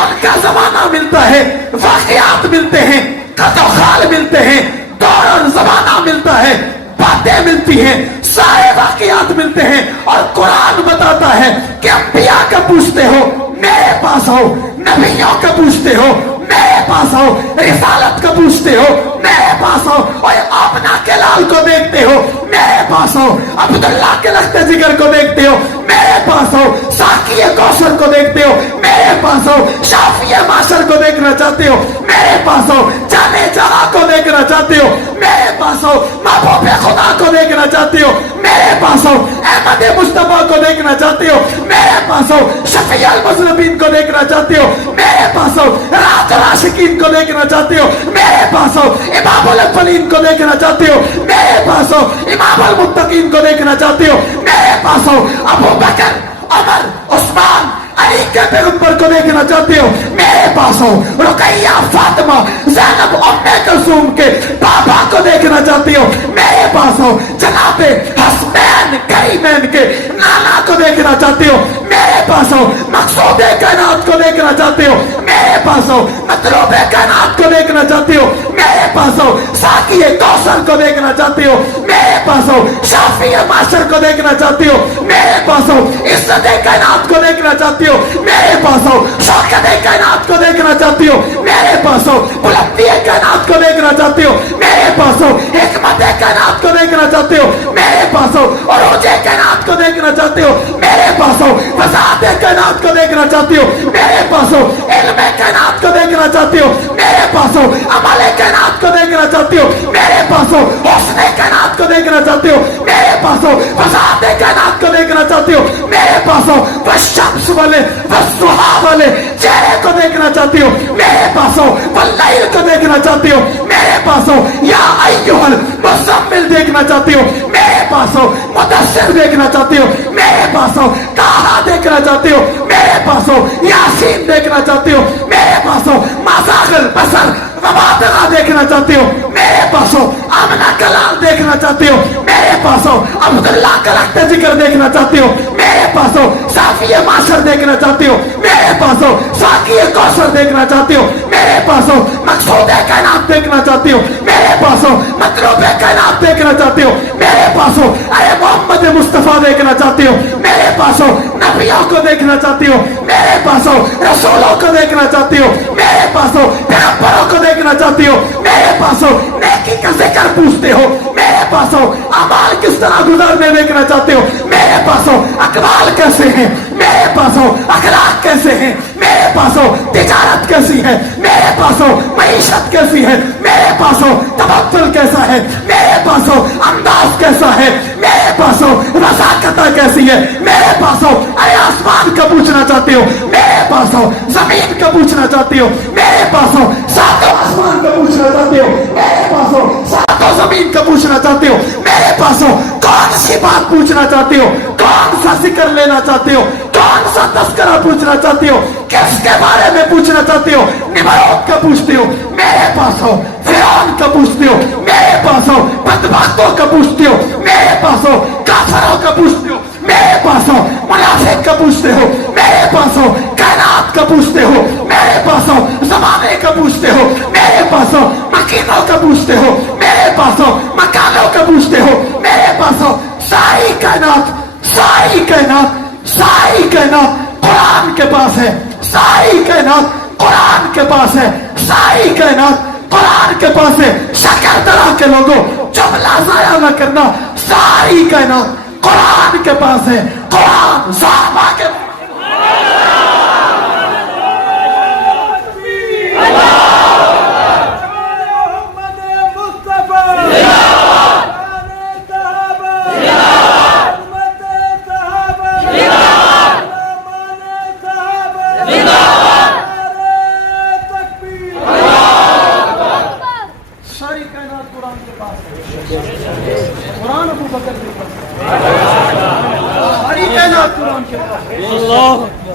ان کا زمانہ ملتا ہے، واقعات ملتے ہیں، قد و خال ملتے ہیں، دور اور زمانہ ملتا ہے، باتیں ملتی ہیں، سارے واقعات ملتے ہیں، اور قرآن بتاتا ہے کہ انبیاء کا پوچھتے ہو میرے پاس آؤ، نبیوں کا پوچھتے ہو میرے پاس آؤ، رسالت کا پوچھتے ہو میرے پاس آؤ، اور آمنہ کے لال کو دیکھتے ہو میرے پاس آؤ، عبداللہ کے لخت جگر کو دیکھتے ہو میرے پاس آؤ، ساقی کوثر کو دیکھتے ہو میرے پاس آؤ، شافی معاشر کو دیکھنا چاہتے ہو میرے پاس آؤ، جانے جہاں کو دیکھنا چاہتے ہو میرے پاس آؤ، محبوب خدا کو دیکھنا چاہتے ہو میرے پاس آؤ، احمد مصطفیٰ کو دیکھنا چاہتے ہو میرے پاس آؤ، شفیع المذنبین کو دیکھنا چاہتے ہو میرے پاس آؤ، رات العاشقین کو دیکھنا چاہتے ہو میرے پاس آؤ، امام الاولین کو دیکھنا چاہتے ہو میرے پاس آؤ، امام المتقین کو دیکھنا چاہتے ہو میرے پاس آؤ، ابو بکر، عمر، عثمان، علی کے پیغمبر کو دیکھنا چاہتے ہو میرے پاس آؤ، رقیہ، فاطمہ، زینب، ام کلثوم کے بابا کو دیکھنا چاہتے ہو میرے پاس آؤ، جناب حسنین کریمین کے نانا کو دیکھنا چاہتے ہو میرے پاس آؤ، مقصود کائنات کو دیکھنا چاہتے ہو میرے پاس آؤ، مطلوب کائنات کو دیکھنا چاہتے ہو میرے پاس آؤ، ساقی کوثر کو دیکھنا چاہتے ہو میرے پاس آؤ، شافی معاشر کو دیکھنا چاہتے ہو میرے پاس آؤ، عزت کائنات کو دیکھنا چاہتے ہو میرے پاس آؤ، شوکت کائنات کو دیکھنا چاہتے ہو میرے پاس آؤ، بلندی کائنات کو دیکھنا چاہتے ہو میرے پاس آؤ، حکمت کائنات کو دیکھنا چاہتے ہو میرے پاس آؤ، عروج کائنات کو دیکھنا چاہتے ہو میرے پاس آؤ، وسعت کائنات کو دیکھنا چاہتے ہو میرے پاس آؤ، علم کائنات کو دیکھنا چاہتے ہو میرے پاس آؤ، عمل کائنات کو دیکھنا چاہتے ہو میرے پاس آؤ، حسن کائنات کو دیکھنا چاہتے ہو میرے پاس آؤ، وسعت کائنات کو دیکھنا چاہتے ہو میرے پاس آؤ، والشمس والے والضحیٰ والے چہرے کو دیکھنا چاہتے ہو میرے پاس آؤ، واللیل کو دیکھنا چاہتے ہو میرے پاس آؤ، یا ایھا المزمل دیکھنا چاہتے ہو میرے پاس آؤ، مدثر دیکھنا چاہتے ہو میرے پاس آؤ، طٰہٰ دیکھنا چاہتے ہو میرے پاس آؤ، یاسین دیکھنا چاہتے ہو میرے پاس آؤ، ما زاغ البصر وما طغیٰ دیکھنا چاہتے ہو میرے پاس آؤ، آمنہ کا لال دیکھنا چاہتے ہو میرے پاس آؤ، عبداللہ کا لخت جگر دیکھنا چاہتے ہو میرے پاس آؤ، صافی معاشر دیکھنا چاہتے ہو میرے پاس آؤ، ساقی کوثر دیکھنا چاہتے ہو میرے پاس آؤ، مقصود کائنات دیکھنا چاہتے ہو میرے پاس آؤ، مطلوب کائنات دیکھنا چاہتے ہو میرے پاس آؤ، اے محمد مصطفیٰ دیکھنا چاہتے ہو میرے پاس آؤ، نبیوں کو دیکھنا چاہتے ہو میرے پاس آؤ، رسولوں کو دیکھنا چاہتے ہو میرے پاس آؤ، پیغمبروں کو دیکھنا چاہتے ہو میرے پاس آؤ، نیکی کا ذکر پوچھتے ہو میرے پاس آؤ، اعمال کس طرح گزارنے دیکھنا چاہتے ہو میرے پاس آؤ، اقوال کیسے ہیں میرے پاس آؤ، اخلاق کیسے ہیں میرے پاس آؤ، تجارت کیسی ہے میرے پاس آؤ، معیشت کیسی ہے میرے پاس آؤ، تبدل کیسا ہے میرے پاس آؤ، انداز کیسا ہے میرے پاس آؤ، رضاکتہ کیسی ہے میرے پاس آؤ، اے آسمان کا پوچھنا چاہتے ہو میرے پاس آؤ، زمین کا پوچھنا چاہتے ہو میرے پاس آؤ، ساتوں آسمان کا پوچھنا چاہتے ہو میرے پاس آؤ، ساتوں زمین کا پوچھنا چاہتے ہو میرے پاس آؤ، کون سی بات پوچھنا چاہتے ہو کون سا ذکر لینا چاہتے ہو کون سا تذکرہ پوچھنا چاہتے ہو کس کے بارے میں پوچھنا چاہتے ہو نمرود کا پوچھتے ہو میرے پاس آؤ، فرعون کا پوچھتے ہو میرے پاس آؤ، بدبختوں کا پوچھتے ہو میرے پاس آؤ، کافروں کا پوچھتے ہو میرے پاس آؤ، منافق کا پوچھتے ہو میرے پاس آؤ، کائنات کا پوچھتے ہو میرے پاس آؤ، زمانے کا پوچھتے ہو میرے پاس آؤ، مکینوں کا پوچھتے ہو میرے پاس آؤ، مکانوں کا پوچھتے ہو میرے پاس آؤ، ساری کائنات ساری کائنات ساری کائنات قرآن کے پاس ہے ساری کائنات قرآن کے پاس ہے ساری کائنات قرآن کے پاس ہے شکر طرح کے لوگوں جملہ ضائع نہ کرنا ساری کائنات قرآن کے پاس ہے قرآن صحابہ کے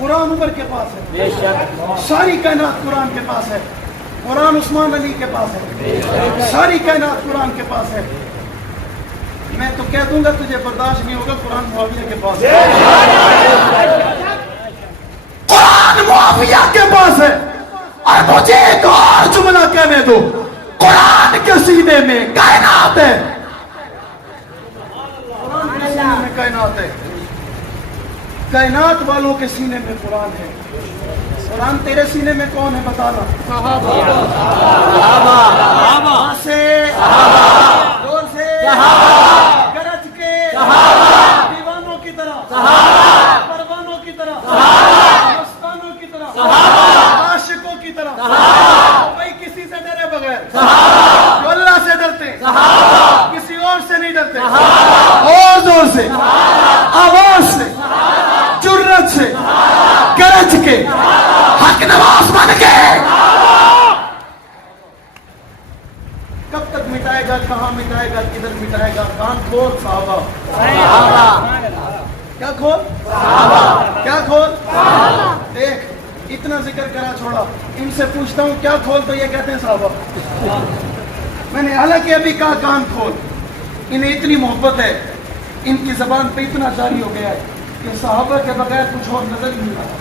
قرآن عمر کے پاس ہے ساری کائنات قرآن کے پاس ہے قرآن عثمان علی کے پاس ہے ساری کائنات قرآن کے پاس ہے میں تو کہہ دوں گا تجھے برداشت نہیں ہوگا قرآن معاویہ کے پاس ہے قرآن معاویہ کے پاس ہے कहने दो, कुरान के सीने में कायनात है। कुरान के सीने में कायनात है, कायनात वालों के सीने में कुरान है। कुरान तेरे सीने में कौन है बताना? वहाँ से जोर से गरज के दीवानों की तरह, परवानों की तरह, मस्तानों की तरह, आशिकों की तरह, भाई किसी से डरे बगैर, जो अल्लाह से डरते किसी और से नहीं डरते, और जोर से, आवाज से, जुर्रत से, गरज के, हक नवाज बन के। कब तक मिटाएगा, कहाँ मिटाएगा, किधर मिटाएगा? कान खोल साहबा, क्या खोल, क्या खोल? देख, इतना जिक्र करा छोड़ा, इनसे पूछता हूँ क्या खोल, तो ये कहते हैं साहबा। मैंने हालांकि अभी कहा कान खोल। इन्हें इतनी मोहब्बत है, इनकी जबान पे इतना जारी हो गया है कि साहबा के बगैर कुछ और नजर ही नहीं आता।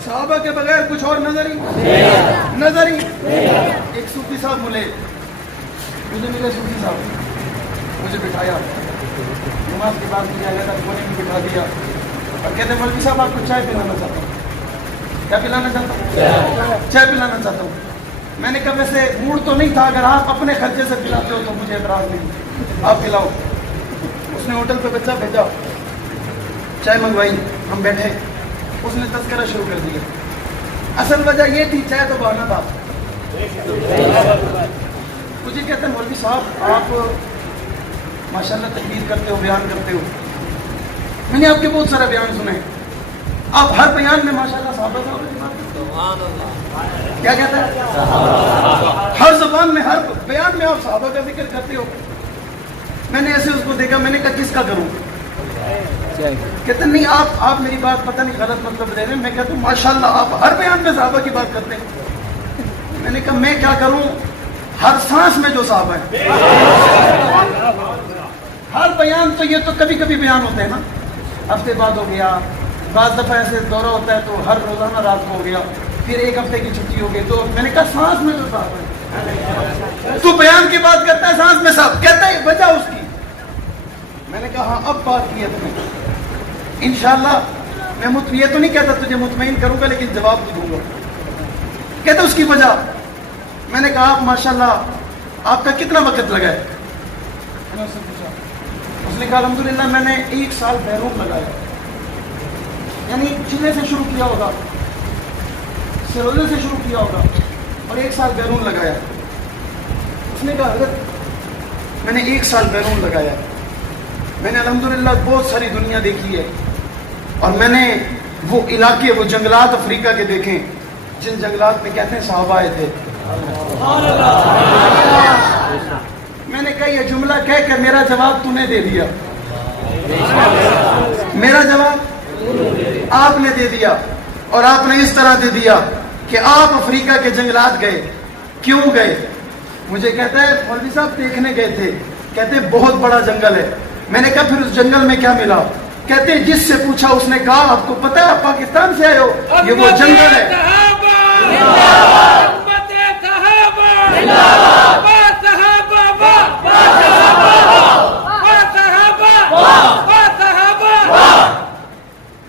साहबा के बगैर कुछ और नजर ही। एक सूफी साहब मुझे मिले सूफी साहब, मुझे बिठाया, नमाज के बाद मुझे अलग कोने में बिठा दिया और कहते मौलवी साहब आपको चाय पिलाना चाहता हूँ। क्या पिलाना चाहता हूँ? चाय पिलाना चाहता हूँ। मैंने कहा वैसे मूड तो नहीं था, अगर आप अपने खर्चे से पिलाते हो तो मुझे एतराज नहीं, आप पिलाओ। उसने होटल पे बच्चा भेजा, चाय मंगवाई, हम बैठे, उसने तस्करा शुरू कर दिया। असल वजह ये थी, चाय तो बहाना था। मुझे कहते हैं मौलवी साहब आप माशाल्लाह तकरीर करते हो, बयान करते हो, मैंने आपके बहुत सारा बयान सुने, आप हर बयान में माशाल्लाह साहबा की बात करते हो। क्या कहता है? हर ज़बान में, हर बयान में आप साहबा का जिक्र करते हो। मैंने ऐसे उसको देखा, मैंने कहा किसका करूं? कहते नहीं आप मेरी बात पता नहीं गलत मतलब दे रहे हैं। मैं कहता हूँ माशाल्लाह आप हर बयान में साहबा की बात करते हैं। मैंने कहा मैं क्या करूं, हर सांस में जो साहबा है, हर बयान, तो ये तो कभी कभी बयान होते हैं ना, हफ्ते बाद हो गया, बाज़ दफ़ा ऐसे दौरा होता है तो हर रोजाना रात को हो गया, फिर एक हफ्ते की छुट्टी हो गई। तो मैंने कहा सांस में जो साहब है, तू बयान की बात करता है सांस में साहब, कहता है वजह उसकी। मैंने कहा हाँ अब बात की है तुमने, इंशाअल्लाह मैं ये तो नहीं कहता तुझे मुतमईन करूंगा, लेकिन जवाब तो दूंगा। कहते उसकी वजह। मैंने कहा आप माशाल्लाह आपका कितना वक्त लगा है? मैंने उससे पूछा, उसने कहा अल्हम्दुलिल्लाह मैंने 1 साल बैरूम लगाया, यानी चिल्ले से शुरू किया होगा, सिरोले से शुरू किया होगा और 1 साल बैरून लगाया। उसने कहा हज़रत मैंने 1 साल बैरून लगाया, मैंने अल्हम्दुलिल्लाह बहुत सारी दुनिया देखी है और मैंने वो इलाके, वो जंगलात अफ्रीका के देखे जिन जंगलात में कहते हैं साहबा आए थे। मैंने कहा ये जुमला कह के मेरा जवाब तूने दे दिया, मेरा जवाब आपने दे दिया, और आपने इस तरह दे दिया कि आप अफ्रीका के जंगलात गए। क्यों गए? मुझे कहता है मौलवी साहब देखने गए थे। कहते बहुत बड़ा जंगल है। मैंने कहा फिर उस जंगल में क्या मिला? कहते जिससे पूछा उसने कहा आपको पता है आप पाकिस्तान से आए हो, ये वो जंगल है।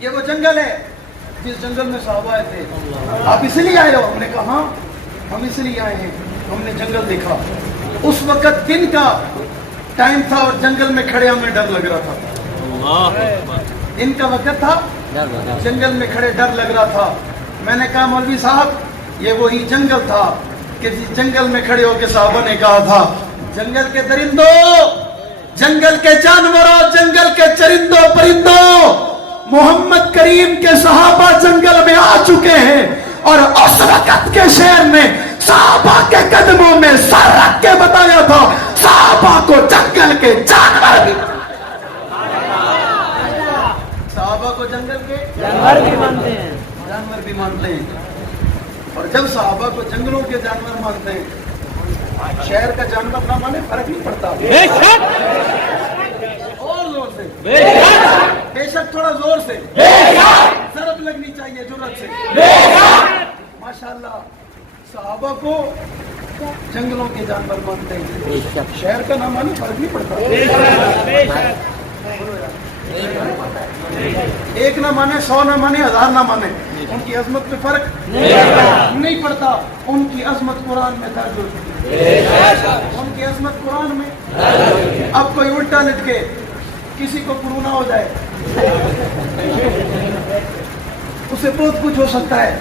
ये वो जंगल है जिस जंगल में साहबा आए थे। आप इसलिए आए हो? हमने कहा हाँ हम इसलिए आए हैं, हमने जंगल देखा। उस वक्त दिन का टाइम था और जंगल में खड़े हमें डर लग रहा था। दिन का वक्त था, जंगल में खड़े डर लग रहा था। मैंने कहा मौलवी साहब ये वही जंगल था कि जिस जंगल में खड़े होकर साहबा ने कहा था जंगल के दरिंदों, जंगल के जानवरों, जंगल के चरिंदों परिंदों, मोहम्मद करीम के सहाबा जंगल में आ चुके हैं और उस वक्त के शेर ने सहाबा के कदमों में सर रख के बताया था सहाबा को जंगल के जानवर भी, सहाबा को जंगल के जानवर भी मानते हैं, जानवर भी मानते हैं। और जब सहाबा को जंगलों के जानवर मानते हैं, शहर का जानवर ना माने फर्क नहीं पड़ता। और जोर से, बेशक थोड़ा जोर से, जरब लगनी चाहिए जुर्रत से। माशाल्लाह सहाबा को जंगलों के जानवर मानते हैं, शहर का नाम माने फर्क नहीं पड़ता। एक ना माने, 100 ना माने, 1000 ना माने, उनकी अजमत में फर्क नहीं पड़ता। उनकी अजमत कुरान में दर्ज होती है, उनकी अजमत कुरान में। अब कोई उल्टा लटके किसी को कोरोना हो जाए, उसे बहुत कुछ हो सकता है,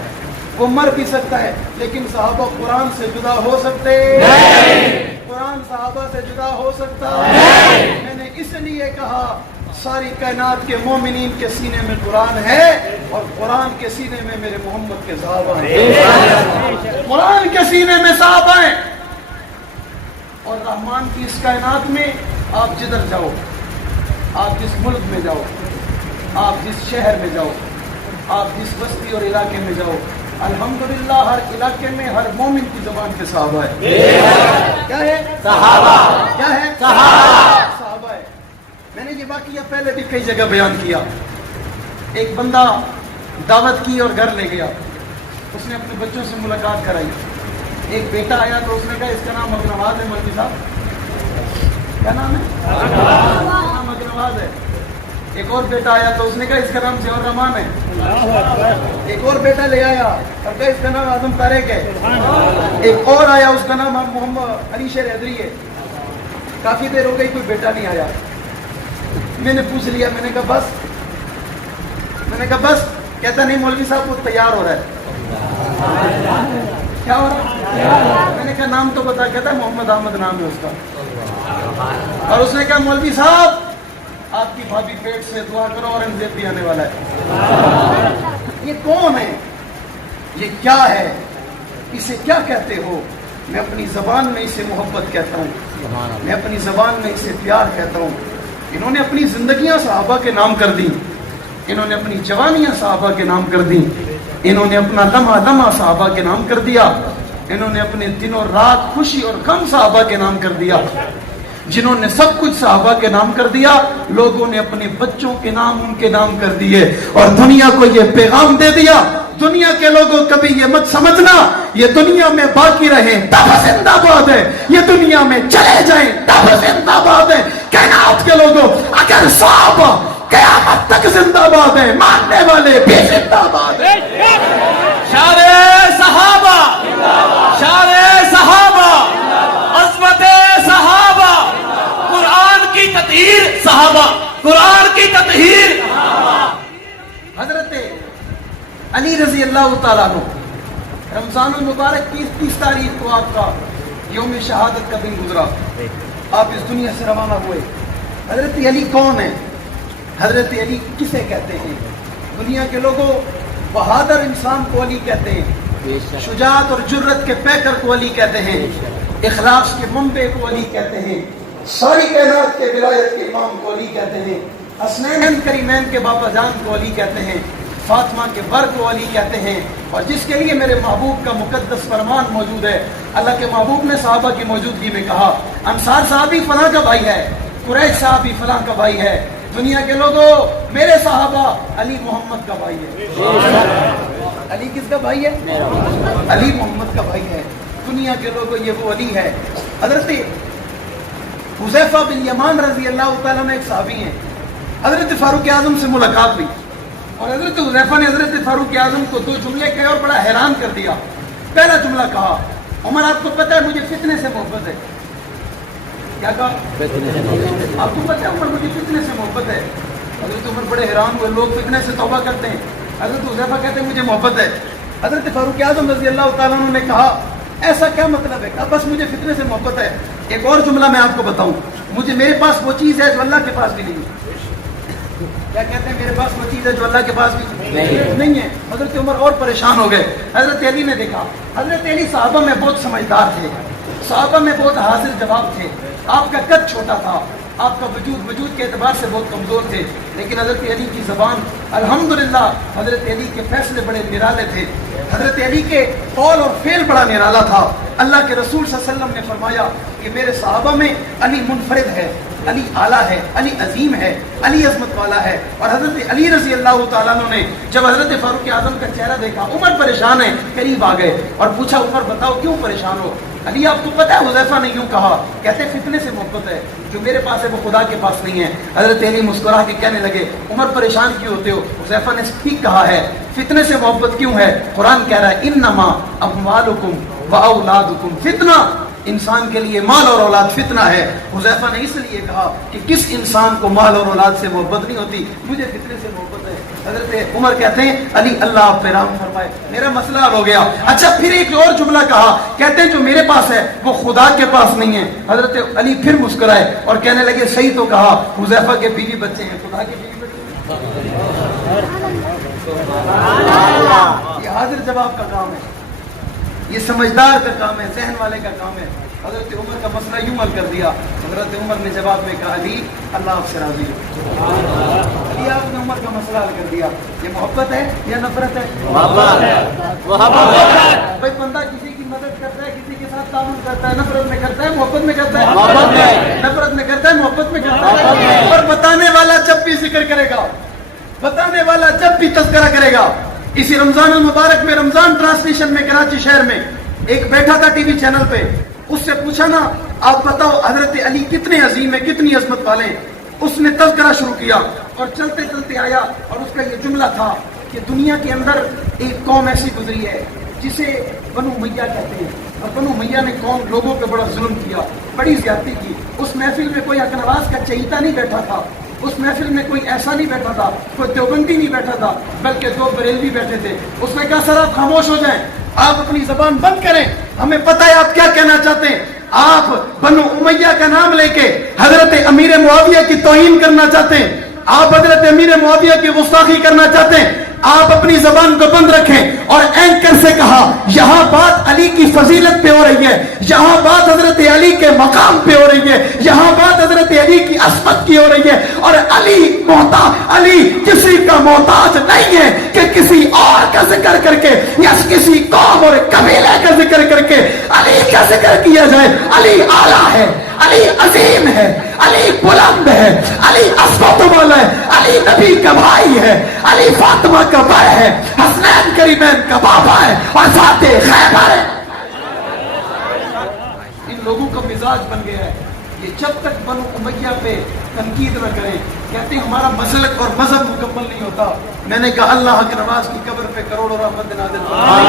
वो मर भी सकता है, लेकिन सहाबा कुरान से जुदा हो सकते नहीं। कुरान सहाबा से जुदा हो सकता है। मैंने इसलिए कहा सारी कायनात के मोमिनीन के सीने में कुरान है और कुरान के सीने में मेरे मोहम्मद के सहाबा हैं। कुरान के सीने में सहाबा हैं और रहमान की इस कायनात में आप जिधर जाओ, आप जिस मुल्क में जाओ, आप जिस शहर में जाओ, आप जिस बस्ती और इलाके में जाओ, अल्हम्दुलिल्लाह हर इलाके में हर मोमिन की ज़बान पे सहाबा है। क्या है? सहाबा। क्या है? सहाबा है। मैंने ये वाक़या पहले भी कई जगह बयान किया। एक बंदा दावत की और घर ले गया, उसने अपने बच्चों से मुलाकात कराई। एक बेटा आया तो उसने कहा इसका नाम अग्रवाज है। मौलवी साहब क्या नाम है? नाम अग्रवाज है। एक और बेटा आया तो उसने कहा इसका नाम ज़ियाउर रहमान है। एक और बेटा ले आया और कहा इसका नाम आजम तारेक है। एक और आया, उसका नाम मोहम्मद अली शेर हैदरी है। काफी देर हो गई, कोई बेटा नहीं आया। मैंने पूछ लिया, मैंने कहा बस, कहता नहीं मौलवी साहब वो तैयार हो रहा है। क्या हो रहा है? मैंने कहा नाम तो बता। कहता मोहम्मद अहमद नाम है उसका। और उसने कहा मौलवी साहब आपकी भाभी पेट से दुआ करो, औरंगजेब भी आने वाला है। ये कौन है? ये क्या है? इसे क्या कहते हो? मैं अपनी जबान में इसे मोहब्बत कहता हूँ, मैं अपनी जबान में इसे प्यार कहता हूँ। इन्होंने अपनी जिंदगियां सहाबा के नाम कर दी, इन्होंने अपनी जवानियां सहाबा के नाम कर दी, इन्होंने अपना लम्हा लम्हा सहाबा के नाम कर दिया, इन्होंने अपने दिनों रात खुशी और गम सहाबा के नाम कर दिया। जिन्होंने सब कुछ सहाबा के नाम कर दिया, लोगों ने अपने बच्चों के नाम उनके नाम कर दिए और दुनिया को ये पैगाम दे दिया, दुनिया के लोगों कभी ये मत समझना ये दुनिया में बाकी रहे तब जिंदाबाद है, ये दुनिया में चले जाएं तब जिंदाबाद है। कायनात के लोगों अगर सहाबा क़यामत तक जिंदाबाद है, मानने वाले भी जिंदाबाद है। शारे सहाबा, शारे सहाबा, अज़मते सहाबा, कुरान की तत्हीर सहाबा, कुरान की तत्हीर। हजरत अली रजी अल्लाह तआला अन्हु, रमजान मुबारक की 30 तारीख को आपका यौम शहादत का दिन गुजरा, आप इस दुनिया से रवाना हुए। हजरत अली कौन है? हजरत अली किसे कहते हैं? दुनिया के लोगों बहादुर इंसान को अली कहते हैं, शुजाअत और जुर्रत के पैकर को अली कहते हैं, इखलास के मंबे को अली कहते हैं, सारी कायनात के विलायत के इमाम को अली कहते हैं, हसनैन करीमैन के बाबा जान को अली कहते हैं, फातिमा के बर को अली कहते हैं। और जिसके लिए मेरे महबूब का मुकद्दस फरमान मौजूद है। अल्लाह के महबूब ने सहाबा की मौजूदगी में कहा अंसार साहबी फलां का भाई है, कुरैश साहबी फलां का भाई है। दुनिया के लोगों मेरे सहाबा अली मोहम्मद का भाई है। अली किसका भाई है? अली मोहम्मद का भाई है। दुनिया के लोगों ये वो अली है। हजरत हुज़ैफा बिन यमान रजी अल्लाह तआला ने एक सहाबी हैं, हजरत फारूक आजम से मुलाकात हुई और हजरत हुज़ैफा ने हजरत फारूक आजम को 2 जुमले कहे और बड़ा हैरान कर दिया। पहला जुमला कहा, उमर आपको पता है मुझे फितने से मोहब्बत है। क्या कहा? आपको पता है उमर मुझे फितने से मोहब्बत है। हजरत उमर बड़े हैरान हुए, लोग फितने से तौबा करते हैं। हजरत हुज़ैफा कहते हैं मुझे मोहब्बत है। हजरत फारूक आजम रजी अल्लाह तआला अन्हु ने कहा ऐसा क्या मतलब है? कहा बस मुझे फितने से मोहब्बत है। एक और जुमला मैं आपको बताऊं, मुझे मेरे पास वो चीज है जो अल्लाह के पास भी नहीं है। क्या कहते हैं? मेरे पास वो चीज है जो अल्लाह के पास भी नहीं है। हजरत उमर और परेशान हो गए। हजरत अली ने देखा, हजरत अली साहबा में बहुत समझदार थे, साहबा में बहुत हाजिर जवाब थे। आपका कद छोटा था, आपका वजूद के एतबार से बहुत कमजोर थे, लेकिन हजरत अली की जबान अल्हम्दुलिल्लाह हजरत अली के फैसले बड़े निराले थे। हजरत अली के कौल और फेल बड़ा निराला था। अल्लाह के रसूल सल्लल्लाहु अलैहि वसल्लम ने फरमाया कि मेरे सहाबा में अली मुनफरिद है, علی आला है, अली अजीम है, अली अजमत वाला है. और हजरत अली रजी अल्लाह तआला अन्हु ने जब हजरत फारूक आजम का चेहरा देखा, उमर परेशान है, करीब आ गए और पूछा, उमर बताओ क्यों परेशान हो? अली आपको पता है हुज़ैफा ने यूं कहा, कहते फितने से मोहब्बत है, जो मेरे पास है वो खुदा के पास नहीं है. हजरत अली मुस्कुरा के कहने लगे, उमर परेशान क्यों होते हो? हुज़ैफा ने ठीक कहा है, फितने से मोहब्बत क्यों है? कुरान कह रहा है इन्नमा अम्वालुकुम व औलादुकुम फितना, इंसान के लिए माल और औलाद फितना है. हुज़ैफा ने इसलिए कहा कि किस इंसान को माल और औलाद से मोहब्बत नहीं होती, मुझे फितने से मोहब्बत है. हजरत उमर कहते हैं अली अल्लाह आप पे रहम फरमाए, मेरा मसला हल हो गया. अच्छा फिर एक और जुमला कहा, कहते हैं जो मेरे पास है वो खुदा के पास नहीं है. हजरत अली फिर मुस्कुराए और कहने लगे सही तो कहा, हुज़ैफा के बीवी बच्चे हैं, खुदा के बीवी बच्चे हैं. ये हाजिर जवाब का काम है, ये समझदार का काम है, जहन वाले का काम है. हजरत उमर का मसला यूं हल कर दिया. हजरत उमर ने जवाब में कहा अली अल्लाह आपसे राजी हो. अली आपने उमर का मसला हल कर दिया. ये मोहब्बत है या नफरत है? भाई बंदा किसी की मदद करता है, किसी के साथ ताउन करता है, नफरत में करता है, मोहब्बत में करता है? नफरत में करता है, मोहब्बत में करता है. और बताने वाला जब भी जिक्र करेगा, बताने वाला जब भी तज़किरा करेगा. इसी रमजान मुबारक में, रमजान ट्रांसमिशन में कराची शहर में एक बैठा था टीवी चैनल पे, उससे पूछा ना आप बताओ हजरत अली कितने अजीम है, कितनी अजमत वाले हैं. उसने तज़किरा शुरू किया और चलते चलते आया और उसका ये जुमला था कि दुनिया के अंदर एक कौम ऐसी गुजरी है जिसे बनु उमैया कहते हैं, और बनु उमैया ने कौम लोगों पे बड़ा जुल्म किया, बड़ी ज्यादती की. उस महफिल में कोई अकनवास का चहीता नहीं बैठा था, उस महफिल में कोई ऐसा नहीं बैठा था, कोई देवबंदी नहीं बैठा था, बल्कि दो बरेलवी बैठे थे. उसने कहा सर आप खामोश हो जाएं, आप अपनी जबान बंद करें, हमें पता है आप क्या कहना चाहते हैं. आप बनु उमैया का नाम लेके हजरत अमीर मुआविया की तौहीन करना चाहते हैं, आप हजरत अमीर मुआविया की गुस्ताखी करना चाहते हैं. आप अपनी जबान को बंद रखें. और एंकर से कहा यहां बात अली की फजीलत पे हो रही है, यहां बात हजरत अली के मकाम पे हो रही है, यहां बात हजरत अली की असमत की हो रही है. और अली किसी का मोहताज नहीं है कि किसी और का जिक्र करके या किसी कौम और कबीले का जिक्र करके अली का जिक्र किया जाए. अली आला है, अली अजीम है, अली बुलंद है, अली असमत वाला है, अली नबी का भाई है, अली फातिमा का भाई है, हसनैन करीमैन का बाबा है और फातिह खैबर है. इन लोगों का मिजाज बन गया है. ये जब तक बनु उमैया पे तनकीद न करें, कहते हैं हमारा मसलक और मजहब मुकम्मल नहीं होता. मैंने कहा अल्लाह के नवाज की कब्र पे करोड़ों रहमत नाज़िल फरमाए.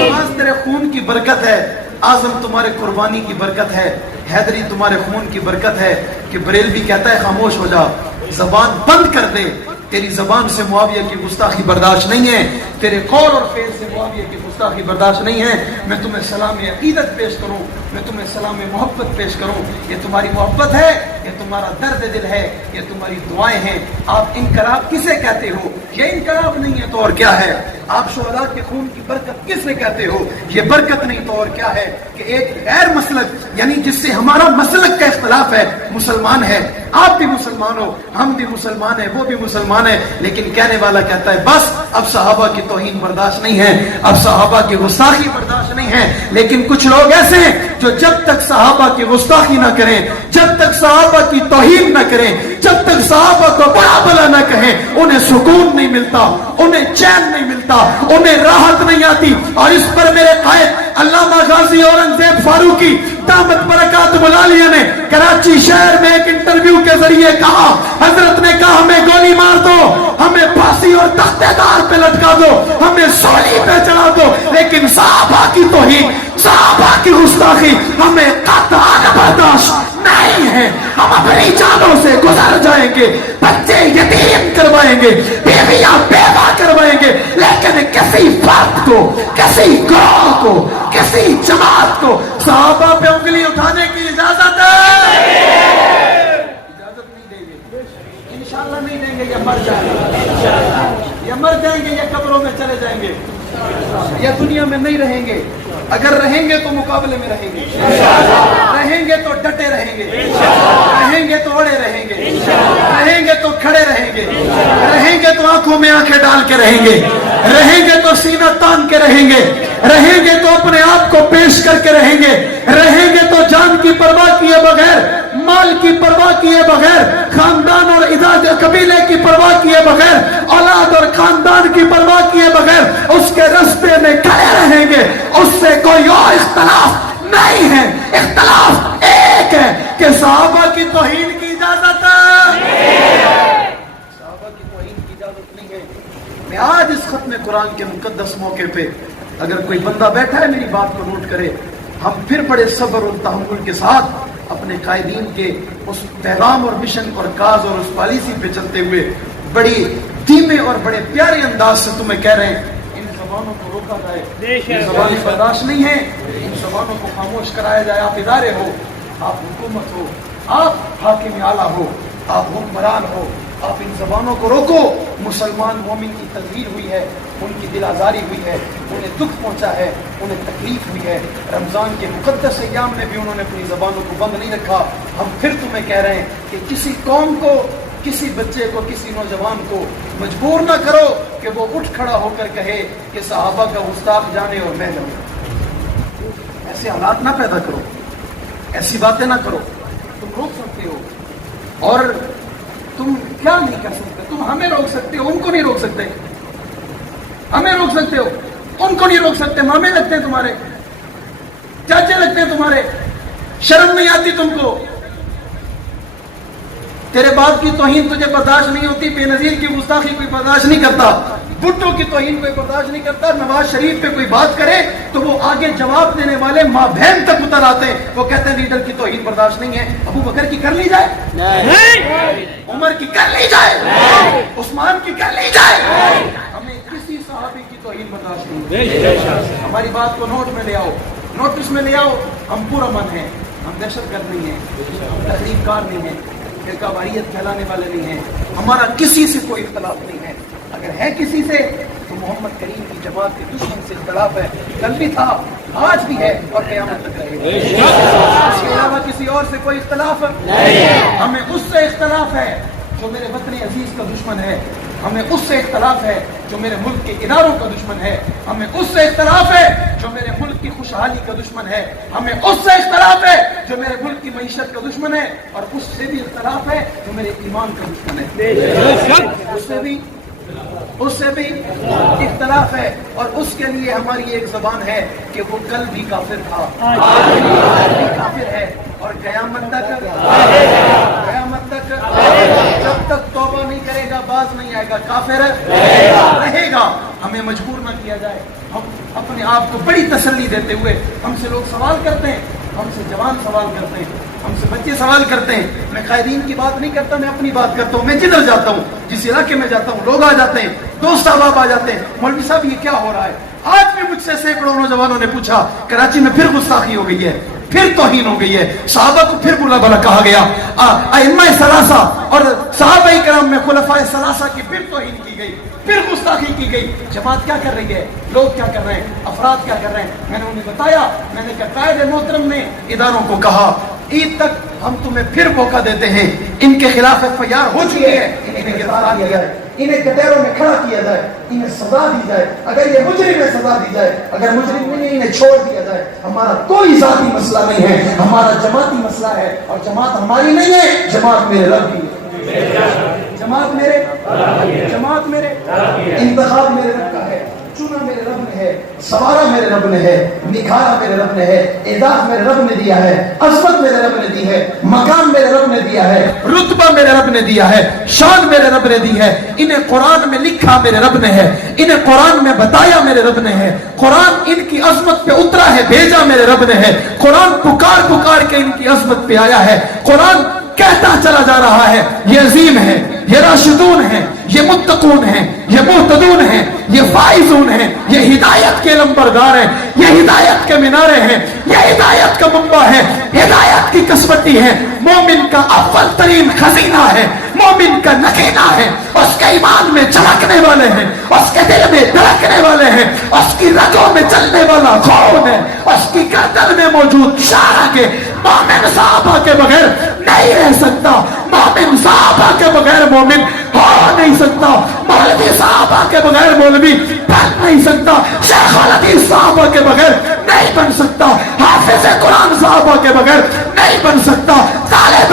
नवाज तेरे खून की बरकत है, आजम तुम्हारे कुर्बानी की बरकत है, हैदरी तुम्हारे खून की बरकत है कि बरेलवी कहता है खामोश हो जा, जबान बंद कर दे. तेरी जबान से मुआविया की गुस्ताखी बर्दाश्त नहीं है, तेरे कौल और फेल से मुआविया की गुस्ताखी बर्दाश्त नहीं है. मैं तुम्हें सलाम अकीदत पेश करूं, मैं तुम्हें सलाम मोहब्बत पेश करूं. ये तुम्हारी मोहब्बत है, ये तुम्हारा दर्द दिल है, ये तुम्हारी दुआएं हैं. आप इनकलाब किसे कहते हो? ये इनकलाब नहीं है तो और क्या है? आप शुहदा के खून की बरकत किससे कहते हो? ये बरकत नहीं तो और क्या है कि एक गैर मसलक यानी जिससे हमारा मसलक का इख्तलाफ है, मुसलमान है, आप भी मुसलमान हो, हम भी मुसलमान है, वो भी मुसलमान है, लेकिन कहने वाला कहता है बस अब सहाबा की तौहीन बर्दाश्त नहीं है, अब सहाबा की गुस्ताखी बर्दाश्त नहीं है. लेकिन कुछ लोग ऐसे हैं जो जब तक सहाबा की गुस्ताखी ना करें, जब तक सहाबा की तौहीन ना करें, जब तक सहाबा को बड़ा भला ना कहें, उन्हें सुकून नहीं मिलता, उन्हें चैन नहीं मिलता, उन्हें राहत नहीं आती. और इस पर मेरे कायद अल्लामा गाजी औरंगजेब फारूकी दामत बरकात मुलालिया ने कराची शहर में एक इंटरव्यू के जरिए कहा, हजरत ने कहा हमें गोली मार दो, हमें फांसी और तख्तेदार पे लटका दो, हमें सोली पे चढ़ा दो, लेकिन सहाबा की तौहीन, सहाबा की गुस्ताखी हमें कतई बर्दाश्त नहीं है. हम अपनी जानों से गुजर जाएंगे, बच्चे यतीम करवाएंगे, बेवियां बेवा करवाएंगे, लेकिन किसी फर्द को, किसी ग्रोह को, किसी जमात को सहाबा पे उंगली उठाने की इजाजत है? इजाजत नहीं देंगे, इंशाअल्लाह नहीं देंगे. या मर जाएंगे, या मर जाएंगे, या कब्रों में चले जाएंगे, या दुनिया में नहीं रहेंगे. अगर रहेंगे तो मुकाबले में रहेंगे, रहेंगे तो डटे रहेंगे, रहेंगे तो अड़े रहेंगे, रहेंगे तो खड़े रहेंगे, रहेंगे तो आंखों में आंखें डाल के रहेंगे, रहेंगे तो सीना तान के रहेंगे, रहेंगे तो अपने आप को पेश करके रहेंगे, रहेंगे तो जान की परवाह किए बगैर مال کی پرواہ کیے بغیر، خاندان اور قبیلے کی پرواہ کیے بغیر، اولاد اور خاندان کی پرواہ کیے بغیر اس کے راستے میں کھڑے رہیں گے، اس سے کوئی اور اختلاف نہیں ہے۔ اختلاف ایک ہے کہ صحابہ کی توہین کی اجازت صحابہ کی توہین کی اجازت نہیں ہے۔ میں آج اس ختم قرآن کے مقدس موقع پہ اگر کوئی بندہ بیٹھا ہے میری بات کو نوٹ کرے، ہم پھر بڑے صبر اور تحمل کے ساتھ اپنے قائدین کے اس پیغام اور مشن اور کاز اور اس پالیسی پہ چلتے ہوئے بڑی دھیمے اور بڑے پیارے انداز سے تمہیں کہہ رہے ہیں ان زبانوں کو روکا جائے، یہ زبانیں برداشت نہیں ہیں، ان زبانوں کو خاموش کرایا جائے۔ آپ ادارے ہو، آپ حکومت ہو، آپ حاکم اعلیٰ ہو، آپ حکمران ہو، آپ ان زبانوں کو روکو۔ مسلمان مومن کی تدبیر ہوئی ہے، ان کی دل آزاری ہوئی ہے، انہیں دکھ پہنچا ہے، انہیں تکلیف ہوئی ہے۔ رمضان کے مقدس ایام میں بھی انہوں نے اپنی زبانوں کو بند نہیں رکھا۔ ہم پھر تمہیں کہہ رہے ہیں کہ کسی قوم کو، کسی بچے کو، کسی نوجوان کو مجبور نہ کرو کہ وہ اٹھ کھڑا ہو کر کہے کہ صحابہ کا گستاخ جانے اور میں جاؤں۔ ایسے حالات نہ پیدا کرو، ایسی باتیں نہ کرو۔ تم روک سکتے ہو، اور تم کیا نہیں کر سکتے؟ تم ہمیں روک سکتے ہو، ان کو نہیں روک سکتے۔ ہمیں روک سکتے ہو، ان کو نہیں روک سکتے۔ مامے لگتے ہیں تمہارے، چاچے لگتے ہیں تمہارے، شرم نہیں آتی تم کو؟ تیرے باپ کی توہین تجھے برداشت نہیں ہوتی، بے نظیر کی گستاخی کوئی برداشت نہیں کرتا، بھٹو کی توہین کوئی برداشت نہیں کرتا، نواز شریف پہ کوئی بات کرے تو وہ آگے جواب دینے والے ماں بہن تک اتر آتے ہیں، وہ کہتے ہیں لیڈر کی توہین برداشت نہیں ہے۔ ابو بکر کی کر لی جائے، عمر کی کر لی جائے، عثمان کی کر لی جائے، ہمیں کسی صحابی کی توہین برداشت نہیں۔ ہماری بات کو نوٹ میں لے آؤ، نوٹس میں لے آؤ۔ ہم پورا من ہیں، ہم دہشت گرد نہیں ہیں، ہم تحریک کار نہیں ہیں، فرقہ واریت پھیلانے والے نہیں ہیں، ہمارا کسی سے کوئی اختلاف نہیں ہے۔ اگر ہے کسی سے تو محمد کریم کی جماعت کے دشمن سے اختلاف ہے، کل بھی تھا، آج بھی ہے اور قیامت تک رہے گا۔ اس کے علاوہ کسی اور سے کوئی اختلاف نہیں ہے۔ ہمیں اس سے اختلاف ہے جو میرے وطن عزیز کا دشمن ہے، ہمیں اس سے اختلاف ہے جو میرے ملک کے اداروں کا دشمن ہے، ہمیں اس سے اختلاف ہے جو میرے ملک کی خوشحالی کا دشمن ہے، ہمیں اس سے اختلاف ہے جو میرے ملک کی معیشت کا دشمن ہے، اور اس سے بھی اختلاف ہے جو میرے ایمان کا دشمن ہے۔ اس سے بھی اختلاف ہے، اور اس کے لیے ہماری ایک زبان ہے کہ وہ کل بھی کافر تھا، آج بھی کافر ہے، اور قیامت تک جب تک توبہ نہیں کرے گا باز نہیں آئے گا، کافر رہے گا۔ ہمیں مجبور نہ کیا جائے۔ ہم اپنے آپ کو بڑی تسلی دیتے ہوئے، ہم سے لوگ سوال کرتے ہیں، ہم سے جوان سوال کرتے ہیں، ہم سے بچے سوال کرتے ہیں۔ میں قائدین کی بات نہیں کرتا، میں اپنی بات کرتا ہوں۔ میں جدھر جاتا ہوں، جس علاقے میں جاتا ہوں، لوگ آ جاتے ہیں، دوست احباب آ جاتے ہیں، مولوی صاحب یہ کیا ہو رہا ہے؟ آج بھی مجھ سے سینکڑوں نوجوانوں نے پوچھا کراچی میں پھر گستاخی ہو گئی ہے، پھر توہین ہو گئی ہے، صحابہ کو پھر بلا بلا کہا گیا، ائمہ ثلاثہ اور صحابہ کرام میں خلفائے ثلاثہ کی پھر توہین کی گئی، پھر گستاخی کی گئی۔ جماعت کیا کر رہی ہے؟ لوگ کیا کر رہے ہیں؟ افراد کیا کر رہے ہیں؟ میں نے انہیں بتایا، میں نے کہا قائد محترم نے اداروں کو کہا عید تک ہم تمہیں پھر موقع دیتے ہیں، ان کے خلاف FIR ہو چکی ہے، انہیں گرفتار کیا جائے، انہیں کٹہروں میں کھڑا کیا جائے، انہیں سزا دی جائے، اگر یہ مجرم ہے سزا دی جائے، اگر مجرم نہیں ہے انہیں چھوڑ دیا جائے۔ ہمارا کوئی ذاتی مسئلہ نہیں ہے، ہمارا جماعتی مسئلہ ہے، اور جماعت ہماری نہیں ہے، جماعت میرے رب کی ہے، جماعت میرے انتخاب میرے رب کا ہے، چنا میرے رب نے ہے، سوارا میرے رب نے ہے، نکھارا میرے رب نے ہے، اعزاز میرے رب نے دیا ہے، عظمت میرے رب نے دی ہے، مقام میرے رب نے دیا ہے، رتبہ میرے رب نے دیا ہے، شان میرے رب نے دی ہے۔ انہیں قرآن میں لکھا میرے رب نے ہے، انہیں قرآن میں بتایا میرے رب نے ہے، قرآن ان کی عظمت پہ اترا ہے، بھیجا میرے رب نے ہے، قرآن پکار پکار کے ان کی عظمت پہ آیا ہے، قرآن کہتا چلا جا رہا ہے یہ عظیم ہے، یہ راشدون ہیں، یہ متقون ہیں، یہ محتدون ہیں، یہ فائزون ہیں، یہ ہدایت کے لمبردار ہیں، یہ ہدایت کے منارے ہیں، یہ ہدایت کا منبع ہے، ہدایت کی کسوٹی ہے، مومن کا اول ترین خزینہ ہے، مومن کا نگینا ہے، اس کے ایمان میں چمکنے والے ہیں، اس کے دل میں دھڑکنے والے ہیں، اس کی رگوں میں چلنے والا خون ہے، اس کی گردن میں موجود شارہ کے مومن صحابہ کے بغیر نہیں رہ سکتا، مومن صحابہ کے بغیر مومن ہو نہیں سکتا، مولوی صحابہ کے بغیر مولوی بن نہیں سکتا، شیخ الحدیث صحابہ کے بغیر نہیں بن سکتا، حافظ قرآن صحابہ کے بغیر نہیں بن سکتا، طالب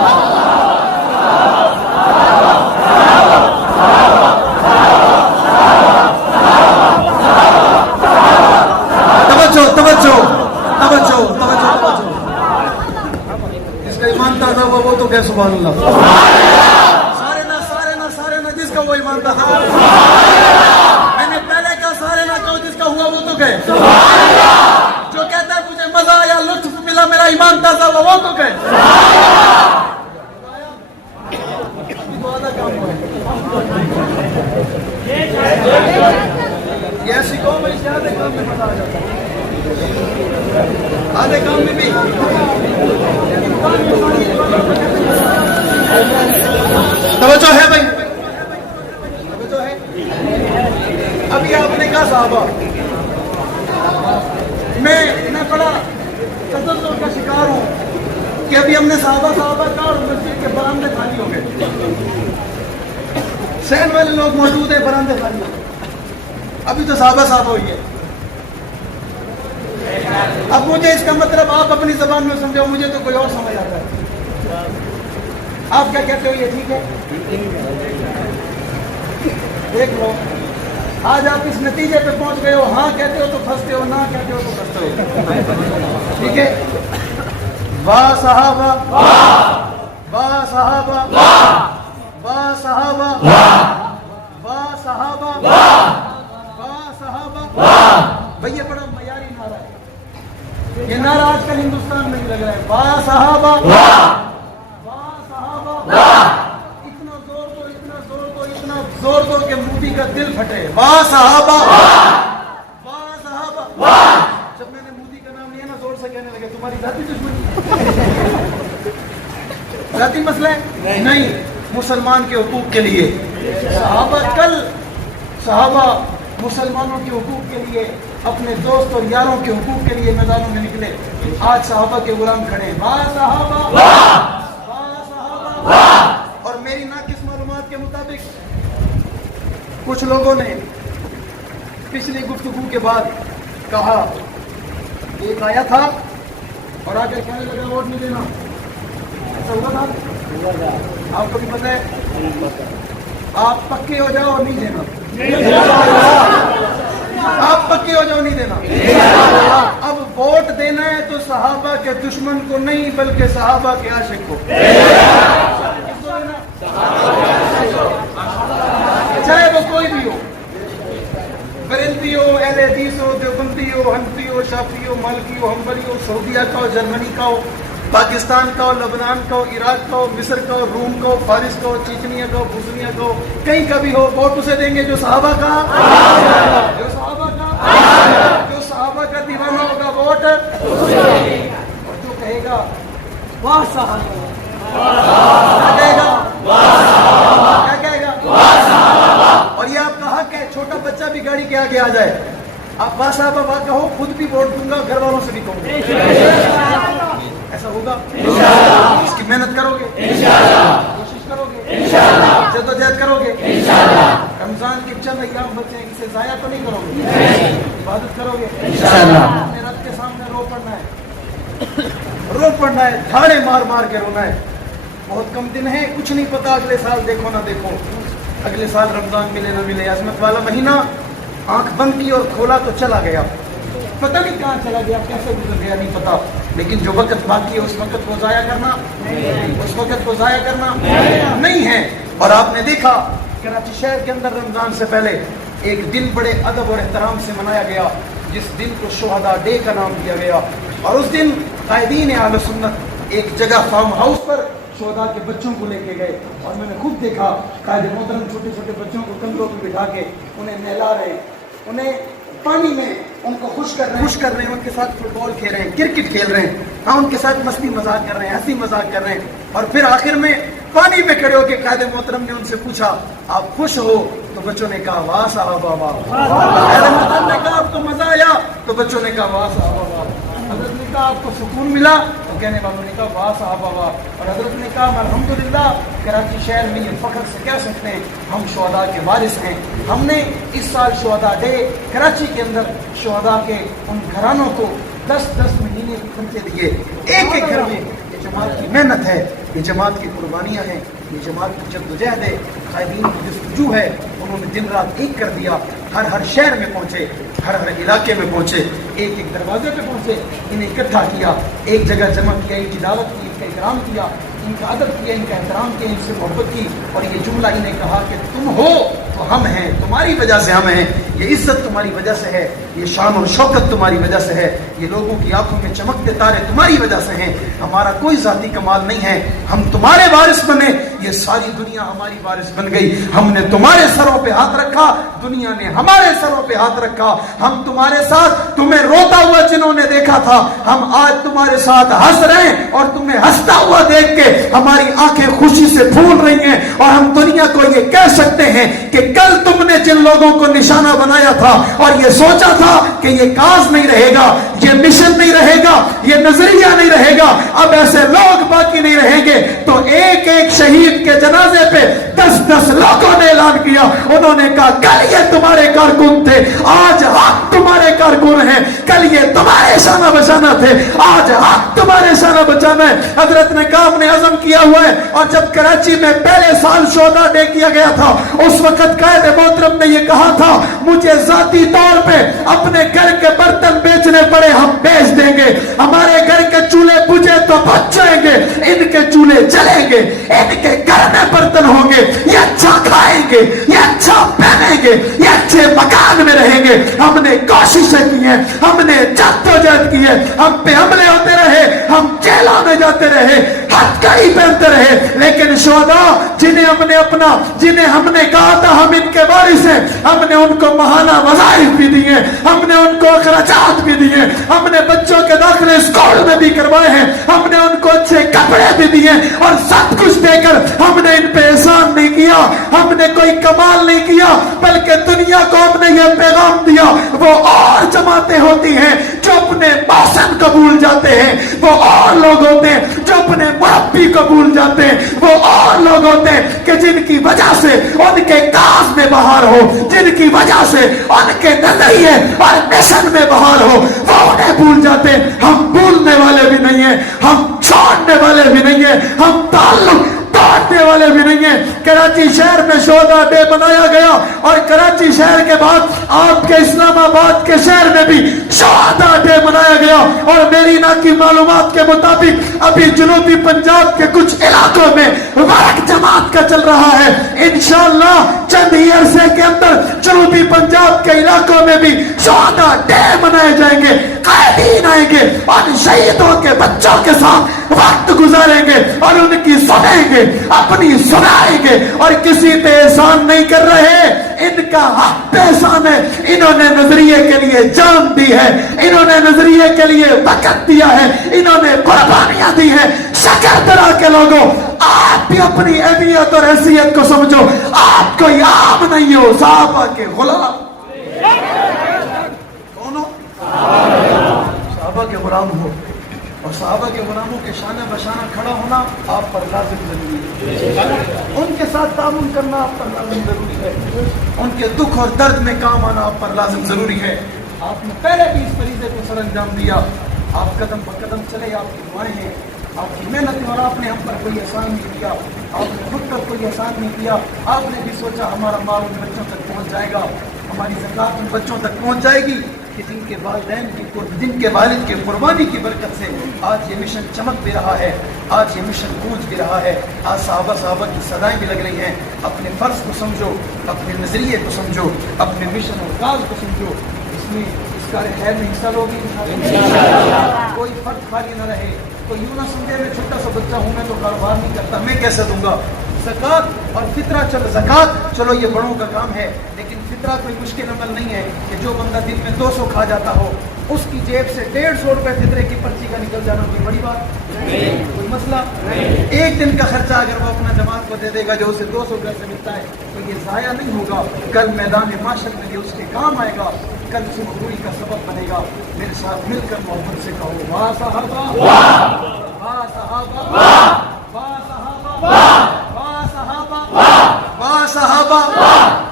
सुभान अल्लाह। सारे ना जिसका वो ईमान था। मैंने पहले कहा सारे ना कहो, जिसका हुआ वो तो कहे। जो कहता है मुझे मजा आया, लुत्फ मिला, मेरा ईमान ताजा हुआ, वो तो कहे। ये ऐसी कौम है, आधे काम में मजा आ जाता है, आधे काम में भी। तवज्जो है भाई, तवज्जो है। अभी आपने कहा साहबा, मैं बड़ा तसल्लुल का शिकार हूं कि अभी हमने साहबा कहा और मस्जिद के बरामदे खाली हो गए। सहन वाले लोग मौजूद है, बरामदे खाली हो गए। अभी तो साहबा हुई है। अब मुझे इसका मतलब आप अपनी जबान में समझो, मुझे तो कोई और समझ आता है। आप क्या कहते हो, ये ठीक है? देख लो, आज आप इस नतीजे पे पहुंच गए हो, हाँ कहते हो तो फंसते हो, ना कहते हो तो फंसते हो। ठीक है? वाह साहबा, वाह साहबा, वाह साहबा, वाह साहबा, वाह साहबा। भाई ये बड़ा मयारी नारा है, ये नारा आजकल हिंदुस्तान में ही लग रहा है। वाह साहबा, वाह साहबा, इतना जोर दो, इतना जोर दो, इतना जोर दो कि मोदी का दिल फटे। वाह साहबा, वाह साहबा। जब मैंने मोदी का नाम लिया ना, जोर से कहने लगे तुम्हारी जाति दुश्मनी, जाति मसला है नहीं, मुसलमान के हुकूक के लिए। साहबा मुसलमानों के हुकूक के लिए, अपने दोस्त और यारों के हुकूक के लिए मैदानों में निकले। आज साहबा के गुलाम खड़े। वाह साहबा, वाह साहबा। और मेरी नाकिस मालूमात के मुताबिक कुछ लोगों ने पिछली गुफ्तगू के बाद कहा, एक आया था और आकर कहने लगा वोट नहीं देना। ऐसा हुआ था? आपको भी पता है? आप पक्के हो जाओ और नहीं देना। आप पक्के हो जाओ, नहीं देना। अब वोट देना है तो सहाबा के दुश्मन को नहीं, बल्कि सहाबा के आशिक को। चाहे वो कोई भी हो, बरेलवी हो, अहले हदीस हो, देवबंदी हो, हनफी हो, शाफी हो, मालिकी हो, हम्बली हो, सऊदीया का हो, जर्मनी का हो, पाकिस्तान का हो, लबनान का हो, इराक का हो, मिस्र का हो, रूम का हो, फारिस का हो, चीचनिया का हो, बोस्निया का हो, कहीं का भी हो, वोट उसे देंगे जो सहाबा का, जो सहाबा का दीवाना होगा, वोट। और जो कहेगा वाह साहबा, क्या कहेगा? क्या कहेगा? और ये आपका हक है, छोटा बच्चा भी गाड़ी के आगे आ जाए, आप वाह साहबा वाह कहो, खुद भी वोट दूंगा, घर वालों से भी कहूंगा। ऐसा होगा? इसकी मेहनत करोगे, कोशिश करोगे, जद्दोजहद करोगे, रमजान के चंद अय्याम बचे हैं, इसे जाया तो नहीं करोगे, इबादत करोगे, अपने रब के सामने रो पड़ना है, धाड़े मार मार के रोना है। बहुत कम दिन है, कुछ नहीं पता अगले साल देखो ना देखो, अगले साल रमजान मिले ना मिले, अजमत वाला महीना आंख बंद की और खोला तो चला गया, पता नहीं कहाँ चला गया, कैसे गुजर गया नहीं पता। लेकिन जो वक्त बाकी है उस वक्त को जाया करना, उस वक्त को जाया करना नहीं है। और आपने देखा कराची शहर के अंदर रमजान से पहले एक दिन बड़े अदब और एहतराम से मनाया गया, जिस दिन को शुहदा डे का नाम दिया गया। और उस दिन कायदीन अहले सुन्नत एक जगह फार्म हाउस पर शुहदा के बच्चों को लेके गए, और मैंने खुद देखा कायदे मोहतरम छोटे छोटे बच्चों को कंधों पर बिठा के उन्हें नहला रहे, उन्हें पानी में उनको खुश कर रहे हैं, उनके साथ फुटबॉल खेल रहे हैं, क्रिकेट खेल रहे हैं, हाँ उनके साथ मस्ती मजाक कर रहे हैं, हंसी मजाक कर रहे हैं। और फिर आखिर में पानी में खड़े होकर कायदे मोहतरम ने उनसे पूछा आप खुश हो? तो बच्चों ने कहा वाह साहबा वाह। कायदे मोहतरम ने कहा आपको मजा आया? तो बच्चों ने कहा वाह साहबा वाह। हजरत ने कहा आपको सुकून मिला? तो कहने वालों ने कहा वाह साहबा वाह। और हजरत ने कहा अल्हम्दुलिल्लाह, कराची शहर में ये फख्र से कह सकते हैं हम शुहदा के वारिस हैं। हमने इस साल शुहदा डे कराची के अंदर शुहदा के उन घरानों को 10-10 महीने की खर्चे दिए, एक एक घर में। ये जमात की मेहनत है, ये जमात की कुर्बानियाँ हैं, ये जमात की जद्दोजहद है, कायदीन की जस्तजू है। उन्होंने दिन रात एक कर दिया, हर हर शहर में पहुँचे, हर हर इलाके में पहुँचे, एक एक दरवाजे पे पहुँचे, इन्हें इकट्ठा किया, एक जगह जमा किया, इनकी दावत की, इनका इकराम किया, इनका अदब किया, इनका एहतराम किया, इनसे मोहब्बत की, और ये जुमला इन्हें कहा कि तुम हो तो हम हैं, तुम्हारी वजह से हम हैं, ये इज्जत तुम्हारी वजह से है, ये शान और शौकत तुम्हारी वजह से है, ये लोगों की आंखों में चमकते तारे तुम्हारी वजह से हैं, हमारा कोई जाती कमाल नहीं है, हम तुम्हारे वारिस बने, ये सारी दुनिया हमारी वारिस बन गई, हमने तुम्हारे सरों पे हाथ रखा, दुनिया ने हमारे सरों पे हाथ रखा, हम तुम्हारे साथ, तुम्हें रोता हुआ जिन्होंने देखा था, हम आज तुम्हारे साथ हंस रहे हैं, और तुम्हें हंसता हुआ देख के हमारी आंखें खुशी से फूल रही हैं, और हम दुनिया को ये कह सकते हैं कि कल तुमने जिन लोगों को निशाना बनाया था और ये सोचा था कि ये काज नहीं रहेगा, ये मिशन नहीं रहेगा, ये नजरिया नहीं रहेगा, अब ऐसे लोग बाकी नहीं रहेंगे, तो एक एक शहीद के जनाजे पे 10-10 लोगों ने ऐलान किया, उन्होंने कहा कल ये तुम्हारे कारकुन थे, आज हम तुम्हारे कारकुन हैं, कल ये तुम्हारे शाना बचाना थे, आज हम तुम्हारे शाना बचाना है। हजरत ने काम ने अज़म किया हुआ है, और जब कराची में पहले साल शोदा डे किया गया था, उस वक्त कायदे मोहतरम ने यह कहा था, मुझे जाती तौर पे अपने घर के बर्तन बेचने पड़े हम बेच देंगे, हमारे घर के चूल्हे बुझे तो बच जाएंगे, इनके चूल्हे जलेंगे, इनके घर में बर्तन होंगे, ये अच्छा खाएंगे, ये अच्छा पहनेंगे, ये अच्छे मकान में रहेंगे। हमने कोशिशें की हैं, हमने जद्दोजहद की है, हम पे हमले होते रहे, हम जेलों में जाते रहे, हथकड़ी पहनते रहे, लेकिन शोहदा जिन्हें हमने कहा था हम इनके वारिस हैं, हमने उनको महाना वज़ाइफ भी दिए, हमने उनको अखराजात भी दिए, हमने बच्चों के दाखिले स्कूल में भी करवाए हैं, हमने उनको अच्छे कपड़े भी दिए, और सब कुछ देकर हमने इन पे एहसान नहीं किया, हमने कोई कमाल नहीं किया, बल्कि दुनिया को हमने यह पैगाम दिया, वो और जमातें होती हैं जो अपने मौसम को भूल जाते हैं, वो और लोग होते हैं जो अपने मुरब्बी को भूल जाते हैं, वो और लोग होते हैं कि जिनकी वजह से उनके काज में बहार हो, जिनकी वजह से उनके नजरिए और मिशन में बहार हो, वो उन्हें भूल जाते हैं। हम भूलने वाले भी नहीं है, हम छोड़ने वाले भी नहीं है, हम ताल्लुक तोड़ने वाले भी नहीं है। कराची शहर में शोदा डे मनाया गया, और कराची शहर के बाद आपके इस्लामाबाद के शहर में भी शोदा डे मनाया गया, और मेरी ना की मालूमात के मुताबिक अभी जनूबी पंजाब के कुछ इलाकों में वर्क जमात का चल रहा है। इंशाअल्लाह चंद ही अरसे के अंदर जनूबी पंजाब के इलाकों में भी शोदा डे मनाए जाएंगे, कैदीन आएंगे और शहीदों के बच्चों के साथ वक्त गुजारेंगे और उनकी सुनेंगे, अपनी सुनाएंगे, और किसी पे एहसान नहीं कर रहे, इनका हक एहसान है, इन्होंने नजरिए के लिए जान दी है, इन्होंने नजरिए के लिए वक्त दिया है, इन्होंने कुर्बानियां दी है। शकर तरह के लोगों, आप भी अपनी अहमियत और हैसियत को समझो, आप कोई आम नहीं हो, सहाबा के गुलाम, कौन हो? सहाबा के गुलाम हो, और सहाबा के गुलामों के शान बशाना खड़ा होना आप पर लाजिम जरूरी है, उनके साथ तामुन करना आप पर लाजिम जरूरी है, उनके दुख और दर्द में काम आना आप पर लाजिम जरूरी है। आपने पहले भी इस फरीज़े को सर अंजाम दिया, आप कदम ब कदम चले, आपकी दुआएं हैं, आपकी मेहनत, और आपने हम पर कोई एहसान नहीं किया, आपने खुद पर कोई एहसान नहीं किया, आपने भी सोचा हमारा माल उन बच्चों तक पहुँच जाएगा, हमारी ज़कात उन बच्चों तक पहुँच जाएगी, कि जिनके वालिद की कुर्बानी की बरकत से आज ये मिशन चमक भी रहा है, आज ये मिशन गूंज भी रहा है, आज साहबा की सदाएं भी लग रही हैं। अपने फर्ज को समझो, अपने नजरिए को समझो, अपने मिशन और काज को समझो, इसमें इसका खैर में हिस्सा लोगे, कोई फर्ज खाली न रहे, कोई यूं ना समझे मैं छोटा सा बच्चा हूं, मैं तो कारोबार नहीं करता, मैं कैसे दूंगा। ज़कात और फितरा, चलो ज़कात चलो ये बड़ों का काम है, लेकिन फितरा कोई मुश्किल अमल नहीं है कि जो बंदा दिन में 200 खा जाता हो, उसकी जेब से 150 रुपए फितरे की पर्ची का निकल जाना कोई बड़ी बात नहीं, कोई मसला नहीं। एक दिन का खर्चा अगर वो अपना जमात को दे देगा जो उसे 200 रुपए से मिलता है, तो ये ज़ाया नहीं होगा, कल मैदान माशर में ये उसके काम आएगा, कल सुखरूई का सबब बनेगा। मेरे साथ मिलकर मोहब्बत से कहो, वाह साहबा, वाह साहबा, वाह साहबा, वाह साहबा, वाह साहबा,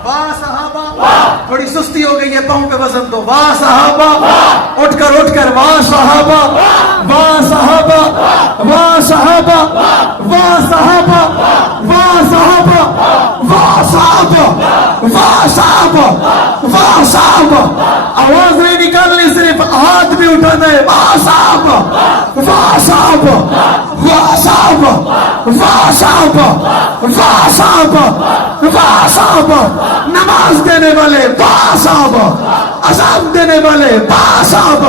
वाह साहबा। थोड़ी सुस्ती हो गई है, पाँव पे वजन दो, वाह साहबा, उठकर वाह साहबा, वाह साहबा, वाह साहबा, वाह साहबा, वाह साहबा, वाह साहबा, वाह साहबा, वाह साहबा। आवाज नहीं निकालनी, सिर्फ ہاتھ بھی اٹھانا ہے. واہ صاحب, واہ صاحب, واہ صاحب, واہ صاحب, واہ صاحب, واہ صاحب. نماز دینے والے واہ صاحب, عذاب دینے والے واہ صاحب,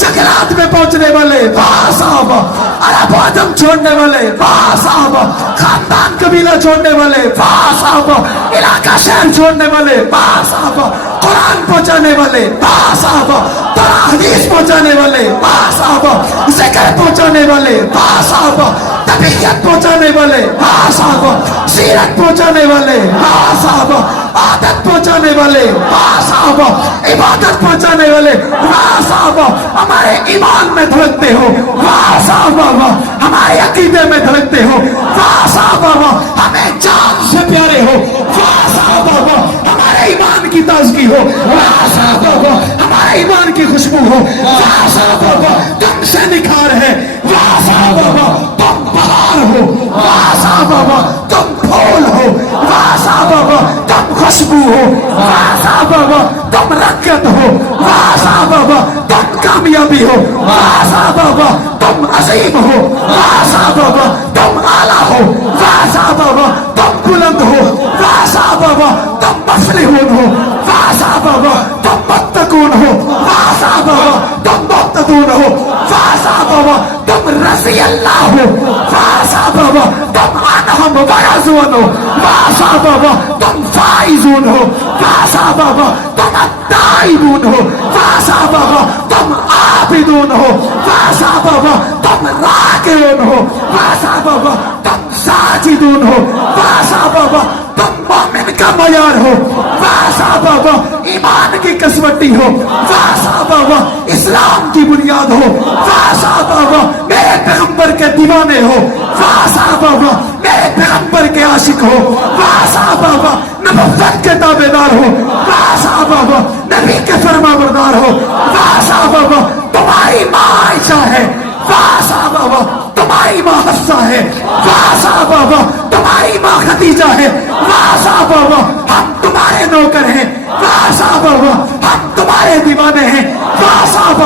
جنگلات میں پہنچنے والے واہ صاحب, عرب و عجم چھوڑنے والے واہ صاحب, خاندان قبیلہ چھوڑنے والے واہ صاحب, علاقہ شہر چھوڑنے والے واہ صاحب, قرآن پہنچانے والے واہ صاحب, حدیث پہنچانے والے واہ صاحب, ذکر پہنچانے والے واہ صاحب, طبیعت پہنچانے والے واہ صاحب, سیرت پہنچانے والے واہ صاحب, عادت پہنچانے والے واہ صاحب, عبادت پہنچانے والے واہ صاحب. ہمارے ایمان میں دھڑکتے ہو واہ صاحب, ہمارے عقیدے میں دھڑکتے ہو واہ صاحب, ہمیں جان سے پیارے ہو واہ صاحب, ہمارے ایمان کی تازگی ہو واہ صاحب, ہمارے ایمان کی خوشبو ہو واہ صاحب, تم سے نکھار ہے واہ صاحب, تم بہار ہو واہ صاحب, تم پھول ہو واہ صاحب, تم خوشبو ہو واہ صاحب, تم رکت ہو واہ صاحب, تم کامیابی ہو واہ صاحب, تم عظیم ہو واہ صاحب, تم اعلیٰ ہو واہ صاحب, تم بلند ہو واہ صاحب, تم مفلحون ہو واہ صاحب, تم متقون ہو واہ صاحب, تم مقتدون ہو واہ صاحب, تم رضی اللہ ہو واہ صاحب, تم انعم ورضوان ہو واہ صاحب, تم فائزون ہو واہ صاحب, تم التائبون ہو واہ صاحب, تم عابدون ہو واہ صاحب, تم راکعون ہو واہ صاحب, تم ساجدون ہو واہ صاحب, تم مومن کا معیار ہو واہ صاحب, ایمان کی کسوٹی ہو واہ صاحب, اسلام کی بنیاد ہو واہ صاحب, میرے پیغمبر کے دیوانے ہو واہ صاحب, میرے پیغمبر کے عاشق ہو واہ صاحب, نبوت کے تابعدار ہو واہ صاحب, نبی کے فرما بردار ہو واہ صاحب, تمہاری ماں عائشہ ہے واہ صاحب, تمہاری ماں حفصہ ہے واہ صاحب, تمہاری ماں خدیجہ ہے واہ صاحب, ہم تمہارے نوکر ہیں واہ صاحب, ہم تمہارے دیوانے ہیں واہ صاحب,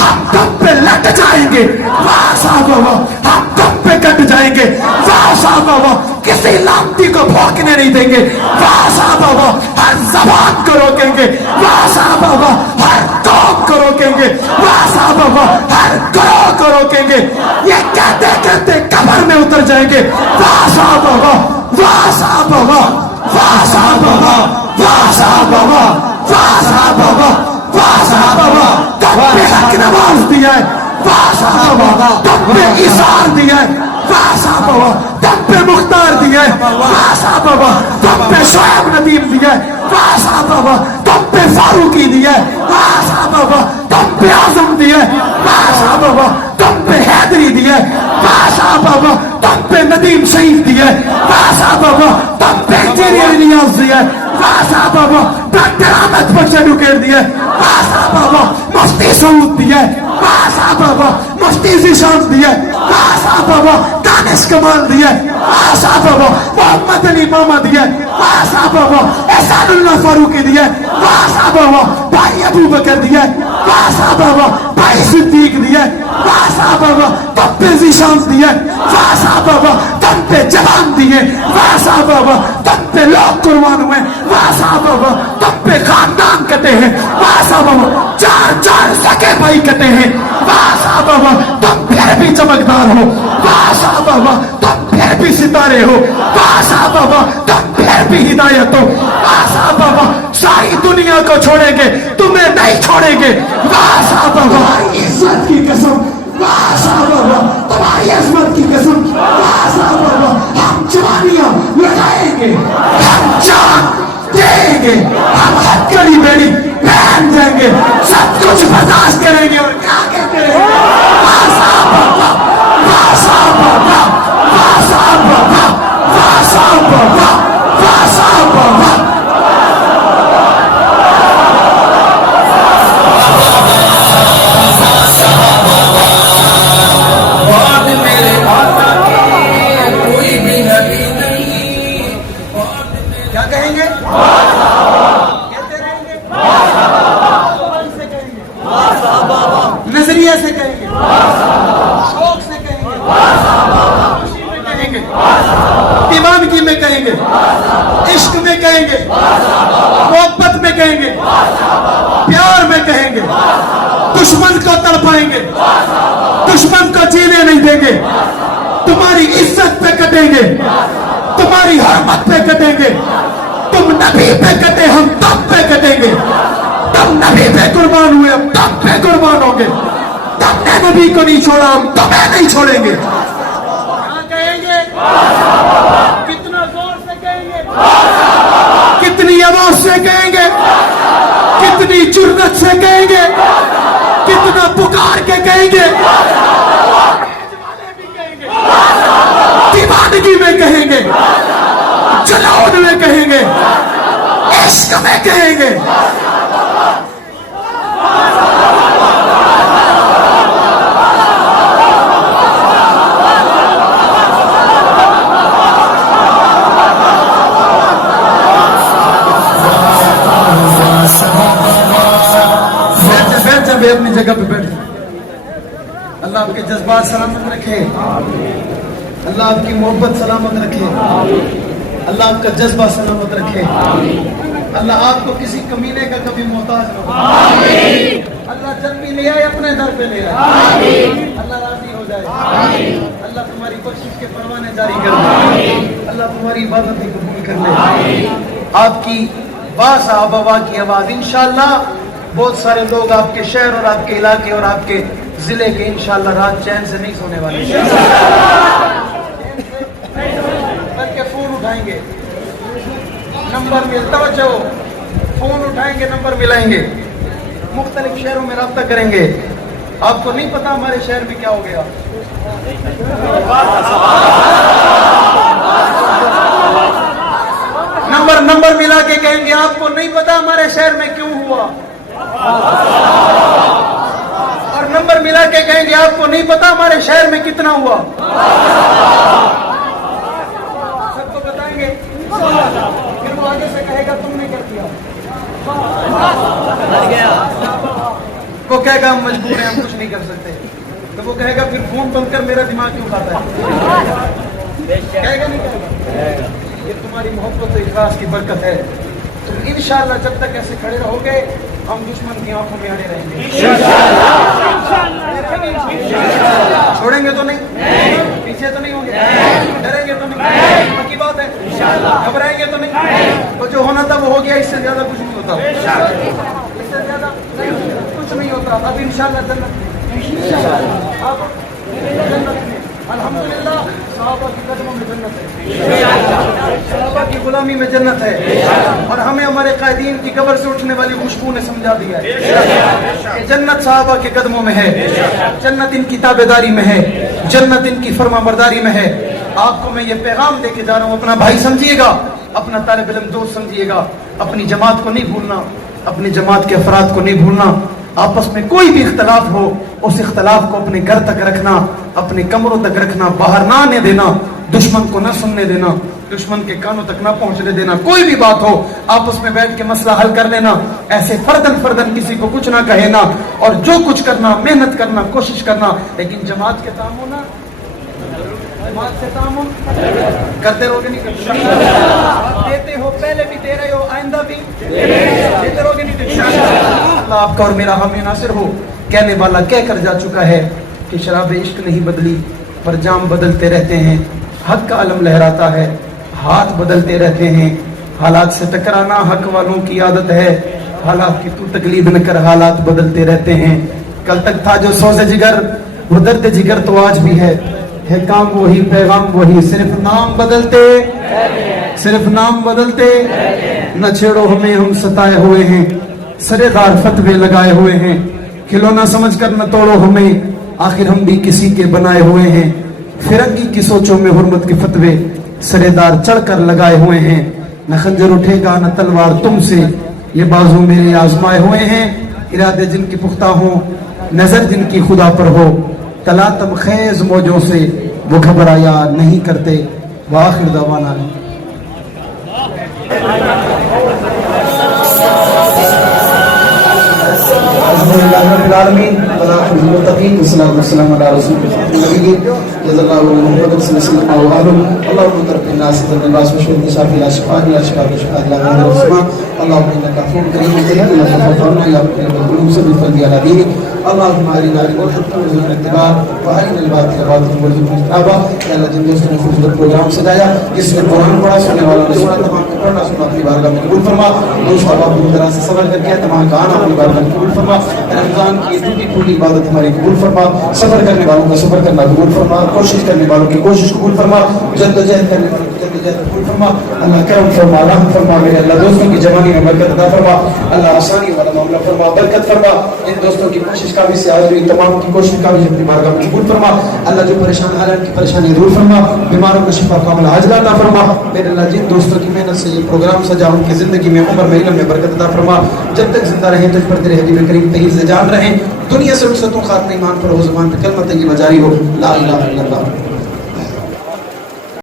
ہم تم پہ لٹ جائیں گے واہ صاحب, ہم تم پہ کٹ جائیں گے واہ صاحب, کسی لامتی کو بھونکنے نہیں دیں گے واہ صاحب, ہر زبان کو روکیں گے واہ صاحب, ہر قوم کو روکیں گے واہ صاحب, ہر گروہ کو روکیں گے. یہ کہتے کہتے قبر میں اتر جائیں گے واہ صاحب, واہ صاحب, واہ صاحب, واہ صاحب, واہ صاحب, واہ صاحب, تم پہ حق نواز دیا ہے واہ صاحب, تم پہ ایثار دیا ہے واہ صاحب, تم پہ مختار دیا ہے واہ صاحب, تم پہ شعیب ندیم دیا ہے واہ صاحب, تم پہ فاروقی دیا ہے واہ صاحب, تم پہ اعظم دیا ہے واہ صاحب, تم پہ حیدری دیا ہے واہ صاحب, تم پہ ندیم شہید دیا ہے واہ صاحب, تم پہ انجینئر نیاز دیا ہے واہ صاحب, ڈاکٹر احمد بخش ڈکیر دیا ہے واہ صاحب, مفتی سعود دیا ہے واہ صاحب, مفتی ذیشان دیا ہے واہ صاحب, دانش کمال دیا ہے واہ صاحب, محمد علی ماما دیا ہے واہ صاحب, احسان اللہ فاروقی دیا ہے واہ صاحب, بھائی ابو بکر دیا ہے واہ صاحب, بھائی صدیق دیا ہے واہ صاحب, تم پہ ذیشان دیا ہے واہ صاحب, تم پہ جوان دیے واہ صاحب, تم پہ لوگ قربان ہوئے واہ صاحب, تم پہ خاندان کٹے ہیں واہ صاحب, چار چار سکے بھائی کٹے ہیں واہ صاحب, تم پھر بھی چمکدار ہو واہ صاحب, تم پھر بھی ستارے ہو واہ صاحب, تم پھر بھی ہدایت ہو واہ صاحب, ساری دنیا کو چھوڑیں گے تمہیں نہیں چھوڑیں گے واہ صاحب, تمہاری عزت کی قسم واہ صاحب, تمہاری عظمت کی قسم واہ صاحب, ہم جوانیاں لگائیں گے, ہم جان دیں گے, ہم ہتھکڑی بیڑی پہن جائیں گے, سب کچھ برداشت کریں گے اور کیا کہتے ہیں واہ صاحب, واہ صاحب, واہ صاحب, واہ صاحب, واہ صاحب. کیا کہیں گے؟ کہتے رہیں گے؟ से कहेंगे, शौक से कहेंगे, खुशी में कहेंगे, दीवानगी में कहेंगे, इश्क में कहेंगे, मोहब्बत में कहेंगे, प्यार में कहेंगे, दुश्मन को तड़पाएंगे, दुश्मन को जीने नहीं देंगे, तुम्हारी इज्जत पे कटेंगे, तुम्हारी हरमत पे कटेंगे, तुम नबी पे कटे हम तब पे कटेंगे, तुम नबी पे कुर्बान हुए हम तब पे कुर्बान होंगे, तुमने नबी को नहीं छोड़ा हम तुम्हें नहीं छोड़ेंगे। क्या कहेंगे? कितना जोर से कहेंगे, कितनी आवाज से कहेंगे, कितनी जुर्रत से कहेंगे, कितना पुकार के कहेंगे, दीवानगी में कहेंगे, जलावन में कहेंगे, इश्क में कहेंगे। बैठ जा अपनी जगह पे बैठ। अल्लाह आपके जज्बात सलामत रखे, अल्लाह आपकी मोहब्बत सलामत रखे, अल्लाह आपका जज्बा सलामत रखे, अल्लाह आपको किसी कमीने का कभी मोहताज न बनाए, अल्लाह जब भी ले आए अपने दर पे ले आए, अल्लाह राजी हो जाए, अल्लाह तुम्हारी बख्शिश के परवाने जारी कर दे, अल्लाह तुम्हारी इबादत कबूल कर ले। आपकी वाह की आवाज इंशाअल्लाह बहुत सारे लोग आपके शहर और आपके इलाके और आपके जिले के इंशाअल्लाह रात चैन से नहीं सोने वाले, करके फोन उठाएंगे, नंबर मिलता हो, फोन उठाएंगे, नंबर मिलाएंगे, मुख्तलिफ शहरों में राब्ता करेंगे। आपको नहीं पता हमारे शहर में क्या हो गया, नंबर मिला के कहेंगे आपको नहीं पता हमारे शहर में क्यों हुआ, और नंबर मिला के कहेंगे आपको नहीं पता हमारे शहर में कितना हुआ, सबको बताएंगे। फिर वो आगे से कहेगा तुमने क्या किया, वो कहेगा हम मजबूर हैं, हम कुछ नहीं कर सकते, तो वो कहेगा फिर फोन बंद कर, मेरा दिमाग क्यों खाता है, कहेगा नहीं कहेगा। ये तुम्हारी मोहब्बत और इखलास की बरकत है। तुम इंशाअल्लाह जब तक ऐसे खड़े रहोगे हम दुश्मन की आंखों में आने रहेंगे, छोड़ेंगे तो नहीं, पीछे तो नहीं होंगे, डरेंगे तो नहीं, पक्की बात है, घबराएंगे तो नहीं, तो जो होना था वो हो गया, इससे ज्यादा कुछ नहीं होता, इससे ज्यादा कुछ नहीं होता। अब इंशाअल्लाह जन्नत, अब जन्नत में अल्हम्दुलिल्लाह सहाबा की कदमों में जन्नत है, सहाबा की गुलामी में जन्नत है, और हमें हमारे कायदीन की कब्र से उठने वाली खुशबू ने समझा दिया है कि जन्नत सहाबा के कदमों में है, जन्नत इनकी ताबेदारी में है, जन्नत इनकी फरमाबरदारी में है। आपको मैं ये पैगाम देके जा रहा हूँ, अपना भाई समझिएगा, अपना तालिब इल्म दोस्त समझिएगा, अपनी जमात को नहीं भूलना, अपनी जमात के अफराद को नहीं भूलना, आपस में कोई भी इख्तलाफ हो उस इख्तलाफ को अपने घर तक रखना, अपने कमरों तक रखना, बाहर ना आने देना, दुश्मन को ना सुनने देना, दुश्मन के कानों तक ना पहुंचने देना। कोई भी बात हो आपस में बैठ के मसला हल कर लेना, ऐसे फर्दन किसी को कुछ ना कहे ना, और जो कुछ करना मेहनत करना, कोशिश करना, लेकिन जमात के तामुन ना, जमात से तामुन करते रहोगे, नहीं करते, देते हो, पहले भी दे रहे हो, आइंदा भी देते रहोगे, नहीं देते। अल्लाह आपका और मेरा हामी नासिर हो। कहने वाला कह कर जा चुका है कि शराब इश्क नहीं बदली पर जाम बदलते रहते हैं, हक का अलम लहराता है, हाथ बदलते रहते हैं, हालात से टकराना हक वालों की आदत है, हालात की तू तकलीद न कर, हालात बदलते रहते हैं। कल तक था जो सोज़े जिगर वो दर्द जिगर तो आज भी है काम वही पैगाम वही, सिर्फ नाम बदलते, सिर्फ नाम बदलते, न छेड़ो हमें हम सताए हुए हैं, सरेदार फतवे लगाए हुए हैं, खिलौना समझकर न तोड़ो हमें, आखिर हम भी किसी के बनाए हुए हैं, फिरंगी की सोचों में हुर्मत के फतवे सरेदार चढ़कर लगाए हुए हैं, न खंजर उठेगा न तलवार तुमसे, ये बाजू मेरे आजमाए हुए हैं, इरादे जिनकी पुख्ता हो, नजर जिनकी खुदा पर हो, तलातम खेज मौजों से वो घबराया नहीं करते। वाखिर दवाना है। الحمدللہ رب العالمین والعاقبۃ للمتقین والصلاۃ والسلام علی رسول النبی جزا اللہ محمد صلی اللہ علیہ وسلم اللهم ترك الناس الناس وشهد شافي الاشفاء لا شفاء شفاء لا غير السماء اللهم انك عفو كريم كريم لا تغفرنا يا مقلب القلوب ثبت قلبي على دينك اللهم ارنا الحق وارزقنا اتباعه وارنا الباطل باطلا وارزقنا اجتنابه یا اللہ جن دوستوں نے خوبصورت پروگرام سجایا جس میں قرآن پڑھا سننے والوں نے سنا تمام کو پڑھنا سنا اپنی بارگاہ میں قبول فرما دوست احباب پوری طرح سے صبر کر کے تمام کا آنا اپنی بارگاہ میں قبول فرما رمضان کی ٹوٹی پھوٹی عبادت ہماری قبول فرما صبر کرنے والوں کا صبر کرنا قبول فرما کوشش کرنے والوں کی کوشش قبول فرما جدوجہد کرنے والوں کی جدوجہد قبول فرما اللہ کرم فرما رحم فرما میرے اللہ دوستوں کی جوانی میں برکت عطا فرما اللہ آسانی والا معاملہ فرما برکت فرما ان دوستوں کی کوشش کا بھی سے آج ہوئی تمام کی کوشش کا بھی اپنی بارگاہ میں قبول فرما اللہ جو پریشان حالات کی پریشانی دور فرما بیماروں کو شفا کامل عاجلہ عطا فرما میرے اللہ جن دوستوں کی محنت سے یہ پروگرام سجا ان کی زندگی میں عمر میں علم میں برکت عطا فرما جب تک زندہ رہیں تجھ پر تیرے حبیب کریم تہی سے جان رہیں دنیا سے رخصتوں خاتمہ ایمان پر ہو زبان پہ کلمہ طیبہ جاری ہو لا الہ الا اللہ